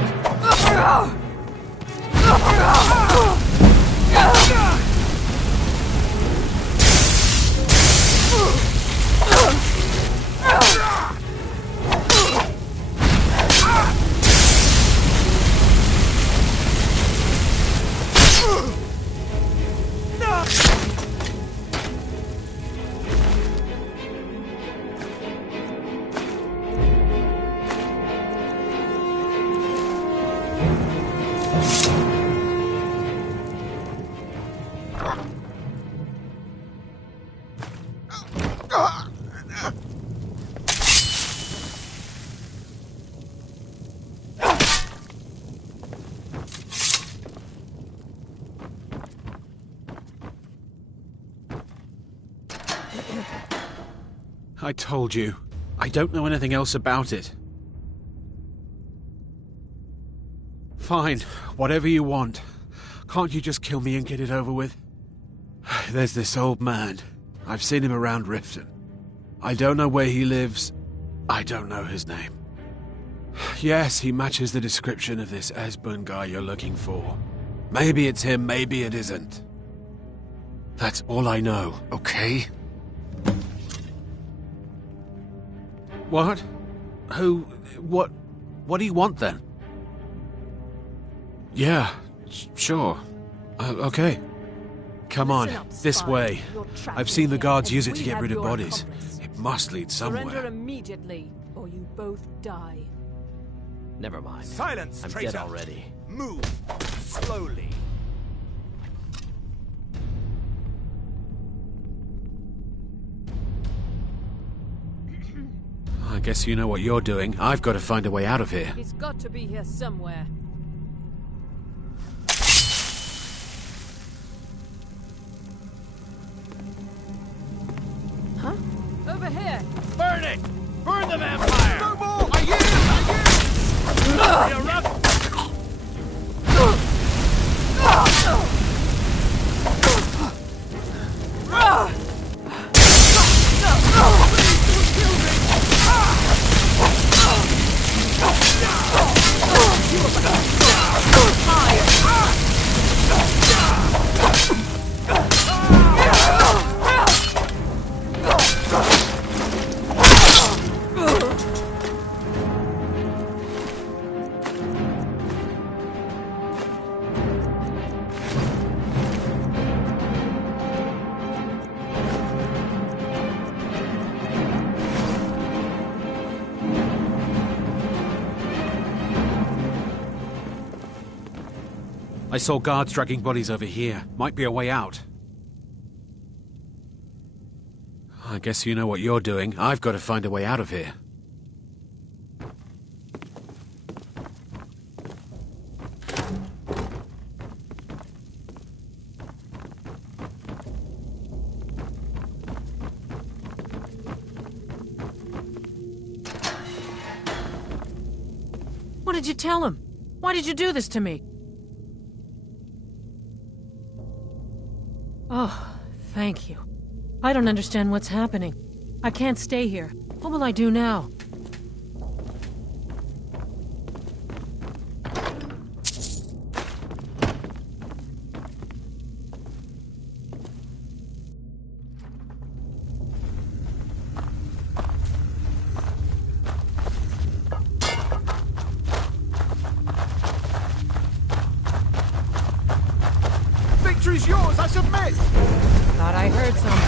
I told you. I don't know anything else about it. Fine, whatever you want. Can't you just kill me and get it over with? There's this old man. I've seen him around Riften. I don't know where he lives. I don't know his name. Yes, he matches the description of this Esbern guy you're looking for. Maybe it's him, maybe it isn't. That's all I know, okay? What? Who? What do you want then? Yeah, sure. Okay. Come on, this way. I've seen the guards use it to get rid of bodies. It must lead somewhere. Surrender immediately, or you both die. Never mind. Silence, I'm traitor. dead already. Move slowly. I guess you know what you're doing. I've got to find a way out of here. He's got to be here somewhere. Huh? Over here! Burn it! Burn the vampire! No more! I yield! I saw guards dragging bodies over here. Might be a way out. I guess you know what you're doing. I've got to find a way out of here. What did you tell him? Why did you do this to me? Oh, thank you. I don't understand what's happening. I can't stay here. What will I do now? Victory's yours, I submit! Thought I heard something.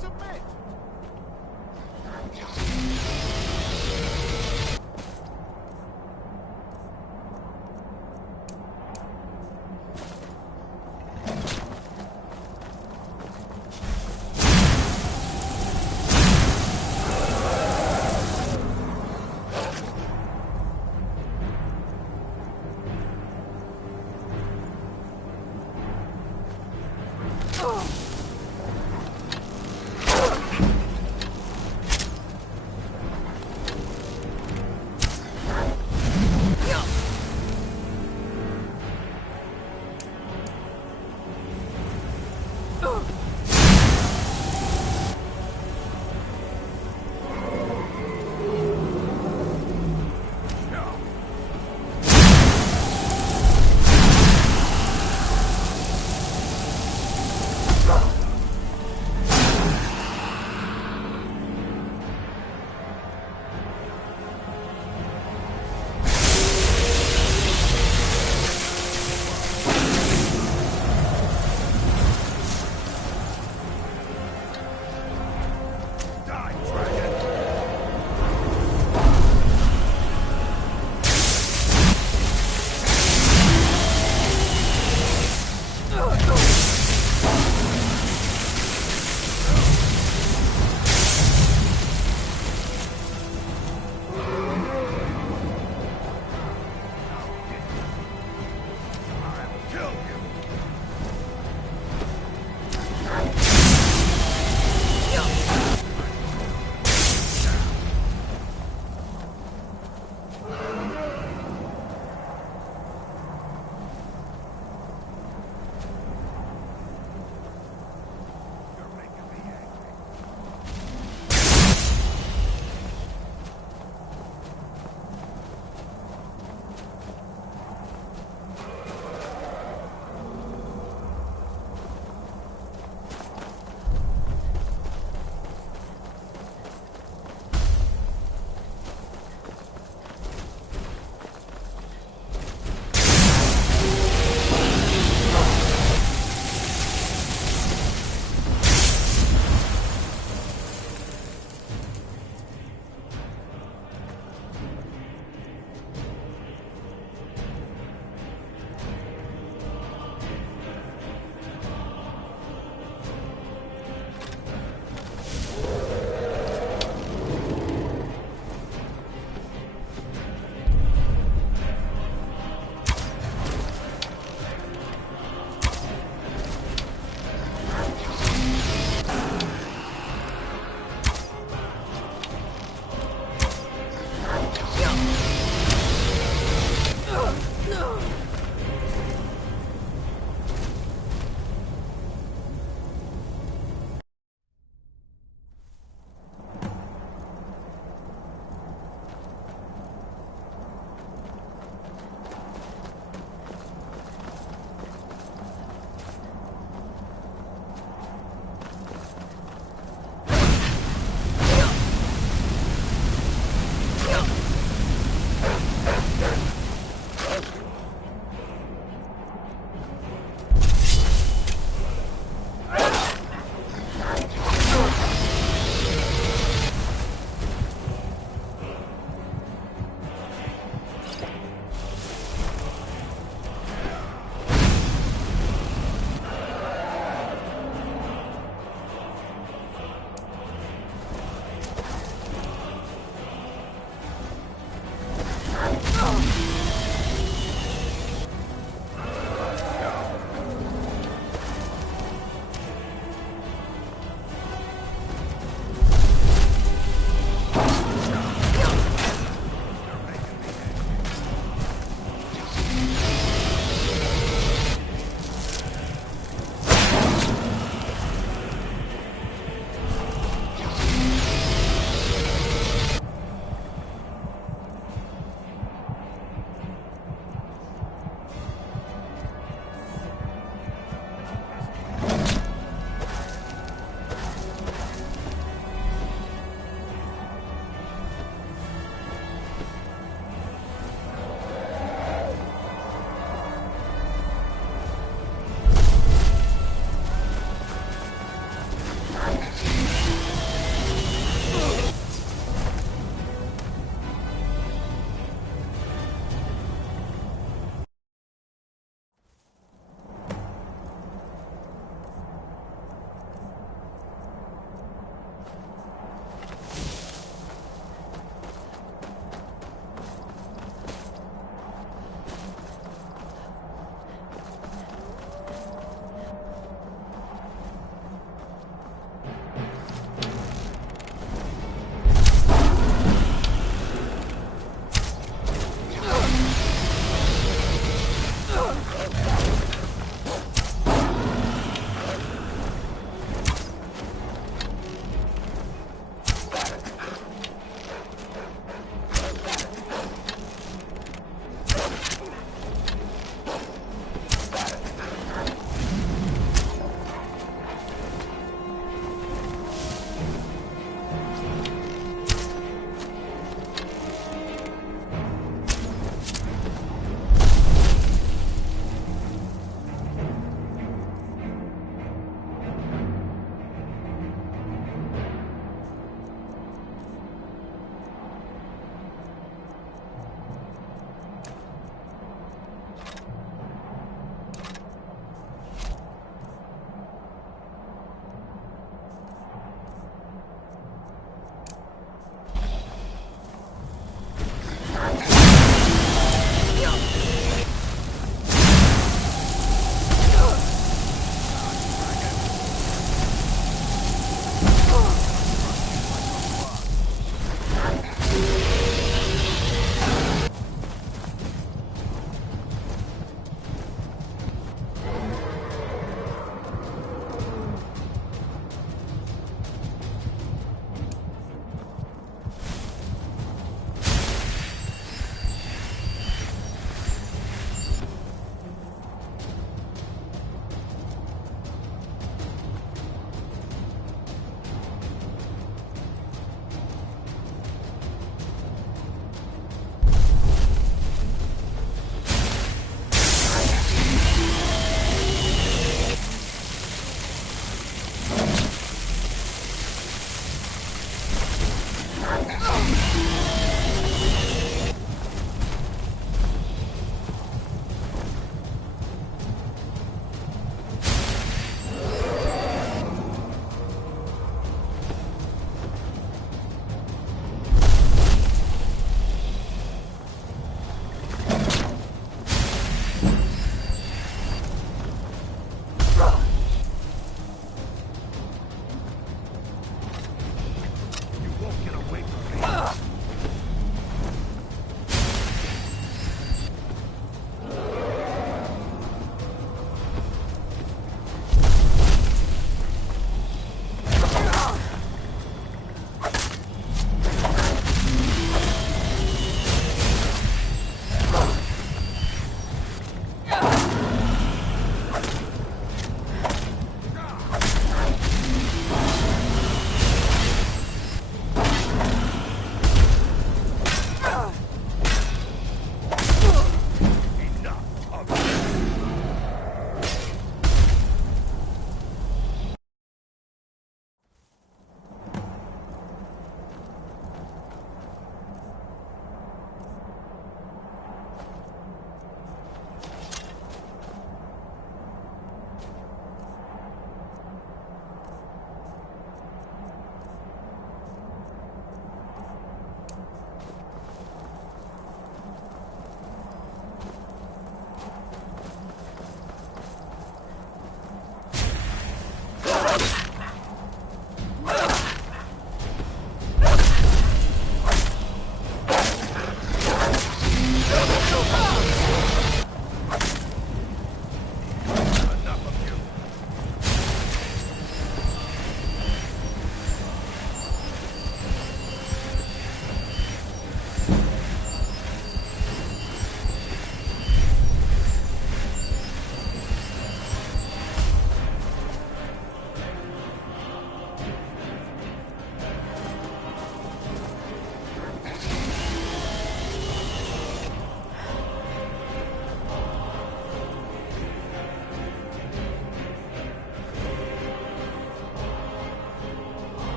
submit!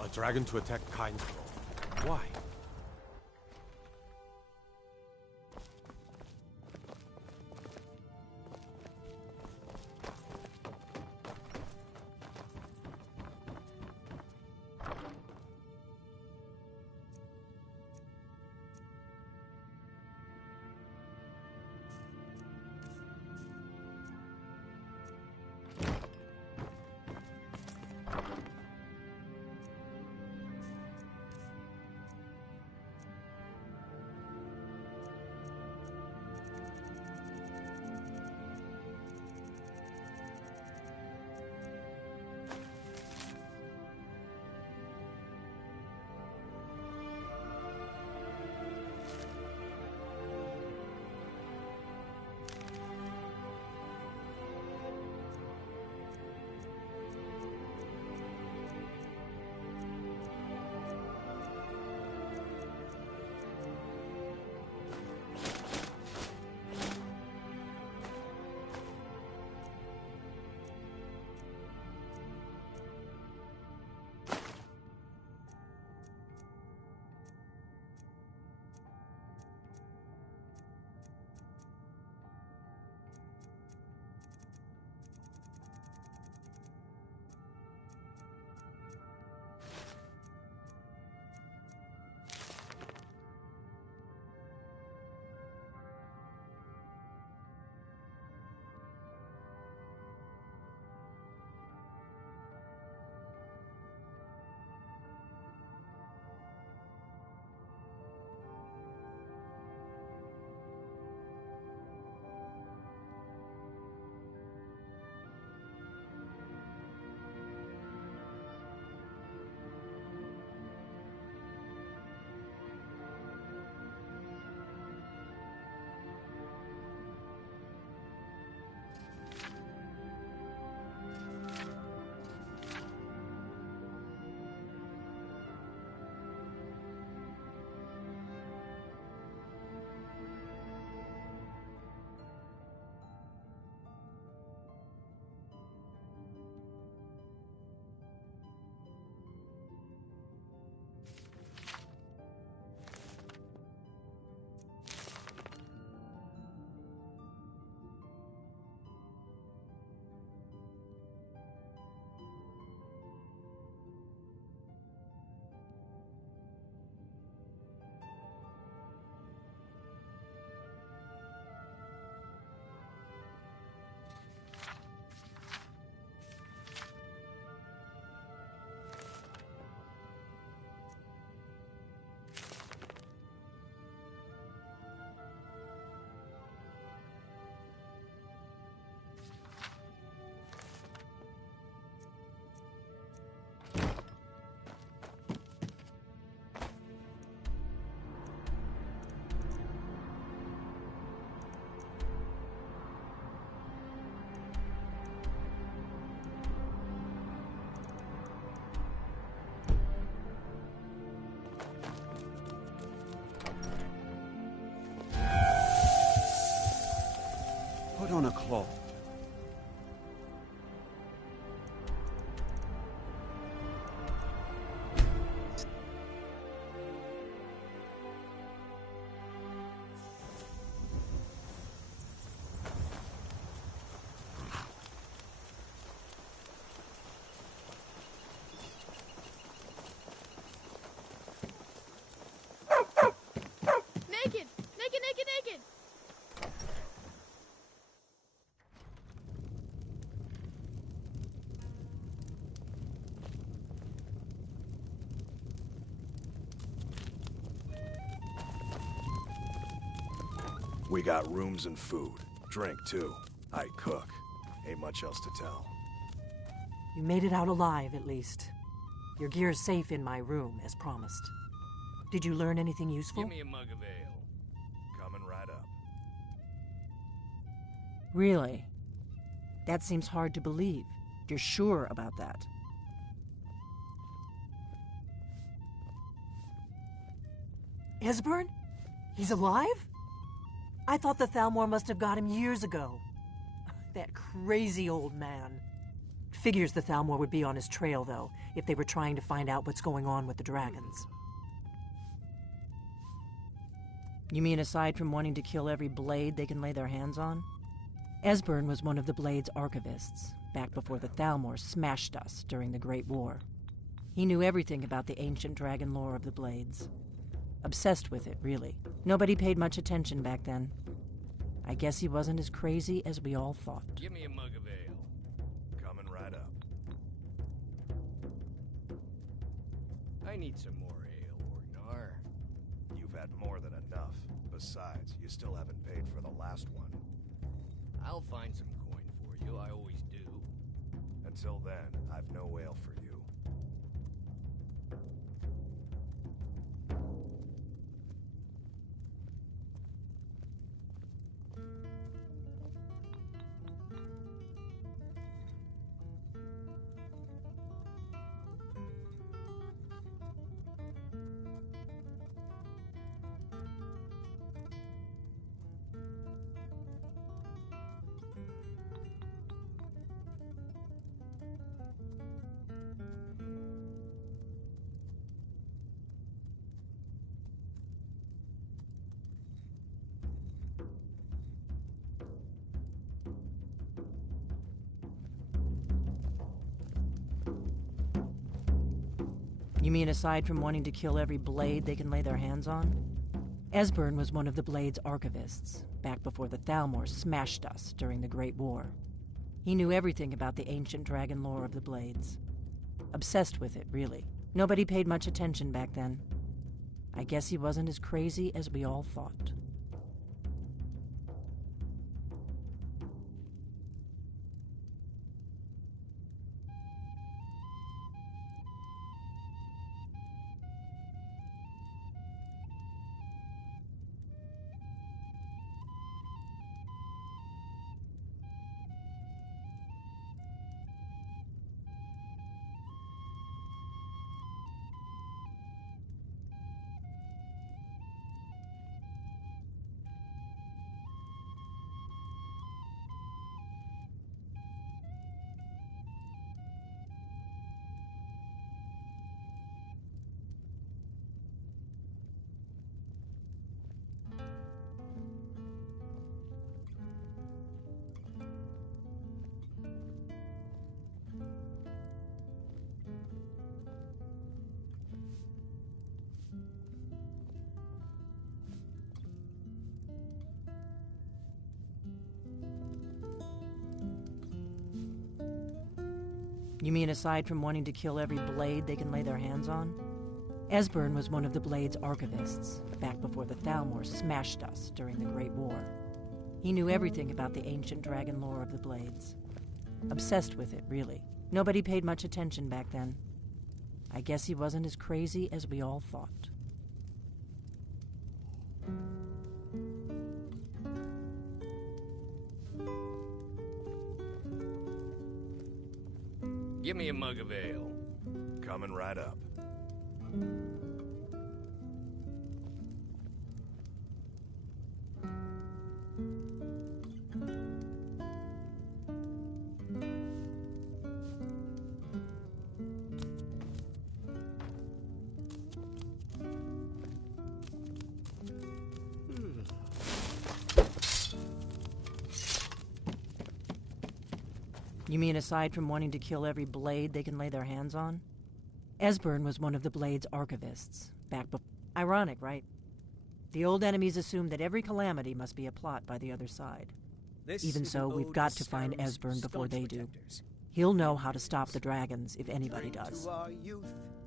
got a dragon to attack Kindclaw. Why? Put on a cloth. Naked! Naked, naked, naked! We got rooms and food. Drink, too. I cook. Ain't much else to tell. You made it out alive, at least. Your gear's safe in my room, as promised. Did you learn anything useful? Give me a mug of ale. Coming right up. Really? That seems hard to believe. You're sure about that? Esbern? He's alive? I thought the Thalmor must have got him years ago. That crazy old man. Figures the Thalmor would be on his trail, though, if they were trying to find out what's going on with the dragons. You mean aside from wanting to kill every blade they can lay their hands on? Esbern was one of the Blade's archivists, back before the Thalmor smashed us during the Great War. He knew everything about the ancient dragon lore of the Blades. Obsessed with it, really. Nobody paid much attention back then. I guess he wasn't as crazy as we all thought. Give me a mug of ale. Coming right up. I need some more ale, Orgnar. You've had more than enough. Besides, you still haven't paid for the last one. I'll find some coin for you, I always do. Until then, I've no ale for you. You mean aside from wanting to kill every blade they can lay their hands on? Esbern was one of the Blade's archivists, back before the Thalmor smashed us during the Great War. He knew everything about the ancient dragon lore of the Blades. Obsessed with it, really. Nobody paid much attention back then. I guess he wasn't as crazy as we all thought. You mean aside from wanting to kill every blade they can lay their hands on? Esbern was one of the Blade's archivists, back before the Thalmor smashed us during the Great War. He knew everything about the ancient dragon lore of the Blades. Obsessed with it, really. Nobody paid much attention back then. I guess he wasn't as crazy as we all thought. Give me a mug of ale. Coming right up. You mean aside from wanting to kill every blade they can lay their hands on? Esbern was one of the Blade's archivists, back before... Ironic, right? The old enemies assumed that every calamity must be a plot by the other side. Even so, we've got to find Esbern before they do. He'll know how to stop the dragons, if anybody does.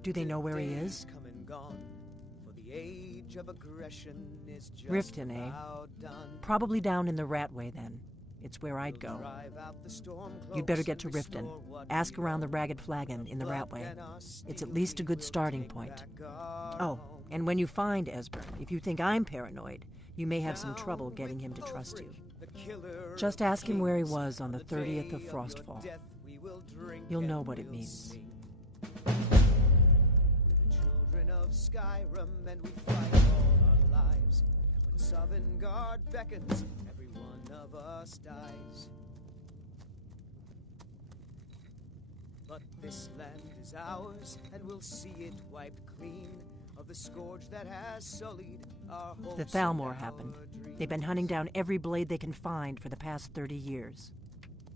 Do they know where he is? Riften, eh? Probably down in the Ratway, then. It's where I'd go. You'd better get to Riften. Ask around the Ragged Flagon in the Ratway. It's at least a good starting point. Oh, and when you find Esbern, if you think I'm paranoid, you may have some trouble getting him to trust you. Just ask him where he was on the 30th of Frostfall. You'll know what it means. We're the children of Skyrim, and we fight all our lives. And when Sovngarde beckons, every one of us dies. But this land is ours, and we'll see it wiped clean of the scourge that has sullied our hopes. The Thalmor happened. They've been hunting down every blade they can find for the past 30 years.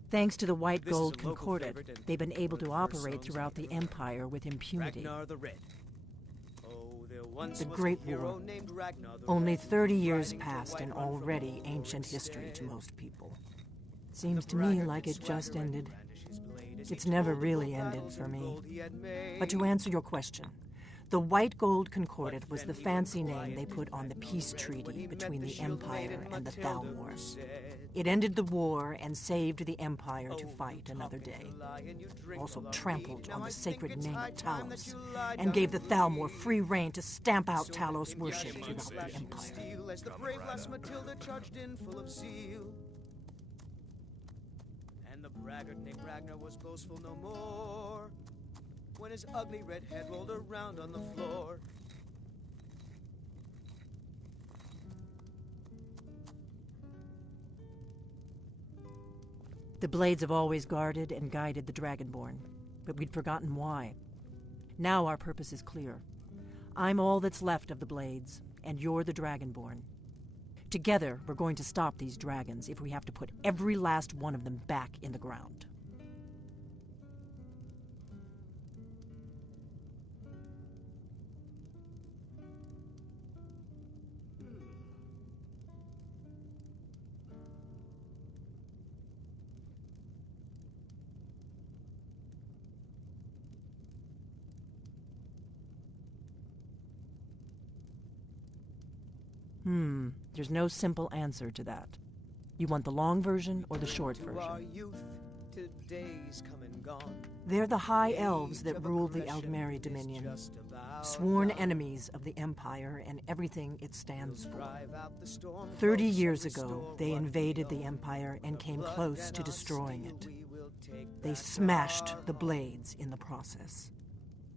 Thanks to the white gold Concordat, they've been able to operate throughout the Empire with impunity. Ragnar the Red. Oh, there once The was Great a hero War. named Ragnar the Only Red, 30 years riding to passed White and Run from already war ancient history to instead. most people. Seems to me like it just ended. It's never really ended for me. But to answer your question, the white gold Concordat was the fancy name they put on the peace treaty between the Empire and the Thalmor. It ended the war and saved the Empire to fight another day. Also trampled on the sacred name of Talos, and gave the Thalmor free rein to stamp out Talos worship throughout the Empire. As the brave lass Matilda charged in full of zeal. And the braggart named Ragnar was boastful no more when his ugly red head rolled around on the floor. The Blades have always guarded and guided the Dragonborn, but we'd forgotten why. Now our purpose is clear. I'm all that's left of the Blades, and you're the Dragonborn. Together, we're going to stop these dragons if we have to put every last one of them back in the ground. There's no simple answer to that. You want the long version or the short To our version? youth, today's come and gone. They're the High Elves that rule the Eldmeri Dominion, sworn enemies of the Empire and everything it stands for. 30 years ago, they invaded the Empire and came close to destroying it. They smashed the Blades in the process.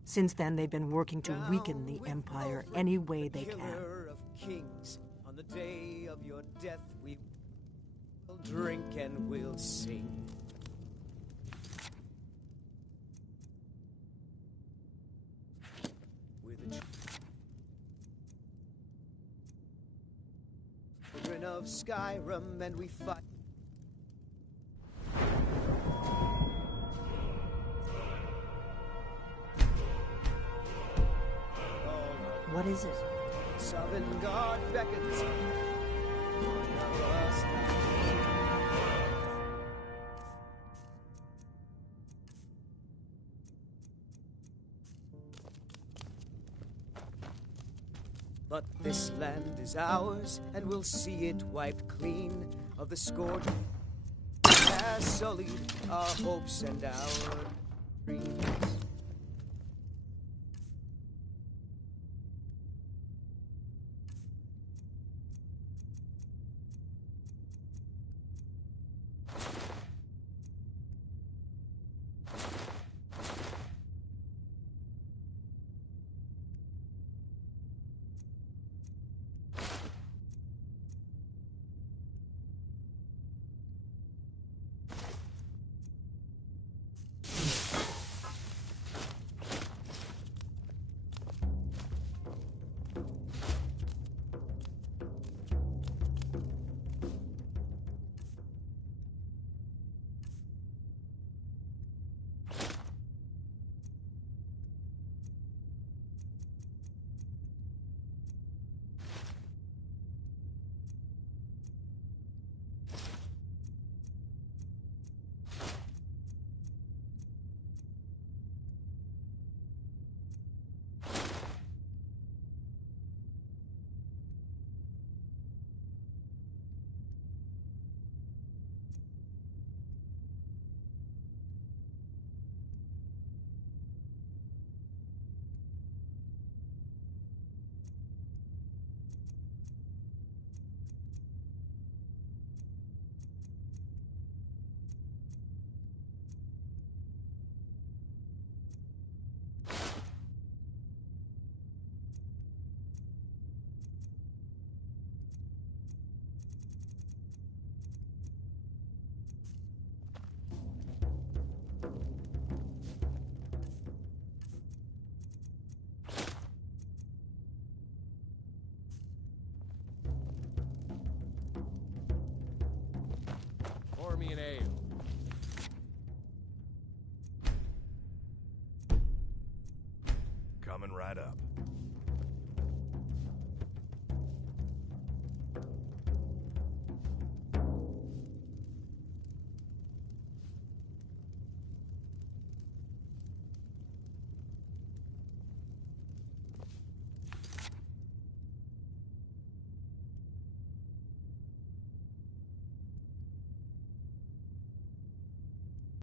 Since then, they've been working to weaken the Empire any way they can. Killer of kings, on the day of your death, we will drink and we'll sing. We're the children of Skyrim, and we fight. What is it? Sovngarde beckons. One of us But this land is ours, and we'll see it wiped clean of the scourge that has sullied our hopes and our dreams. me an ale. Coming right up.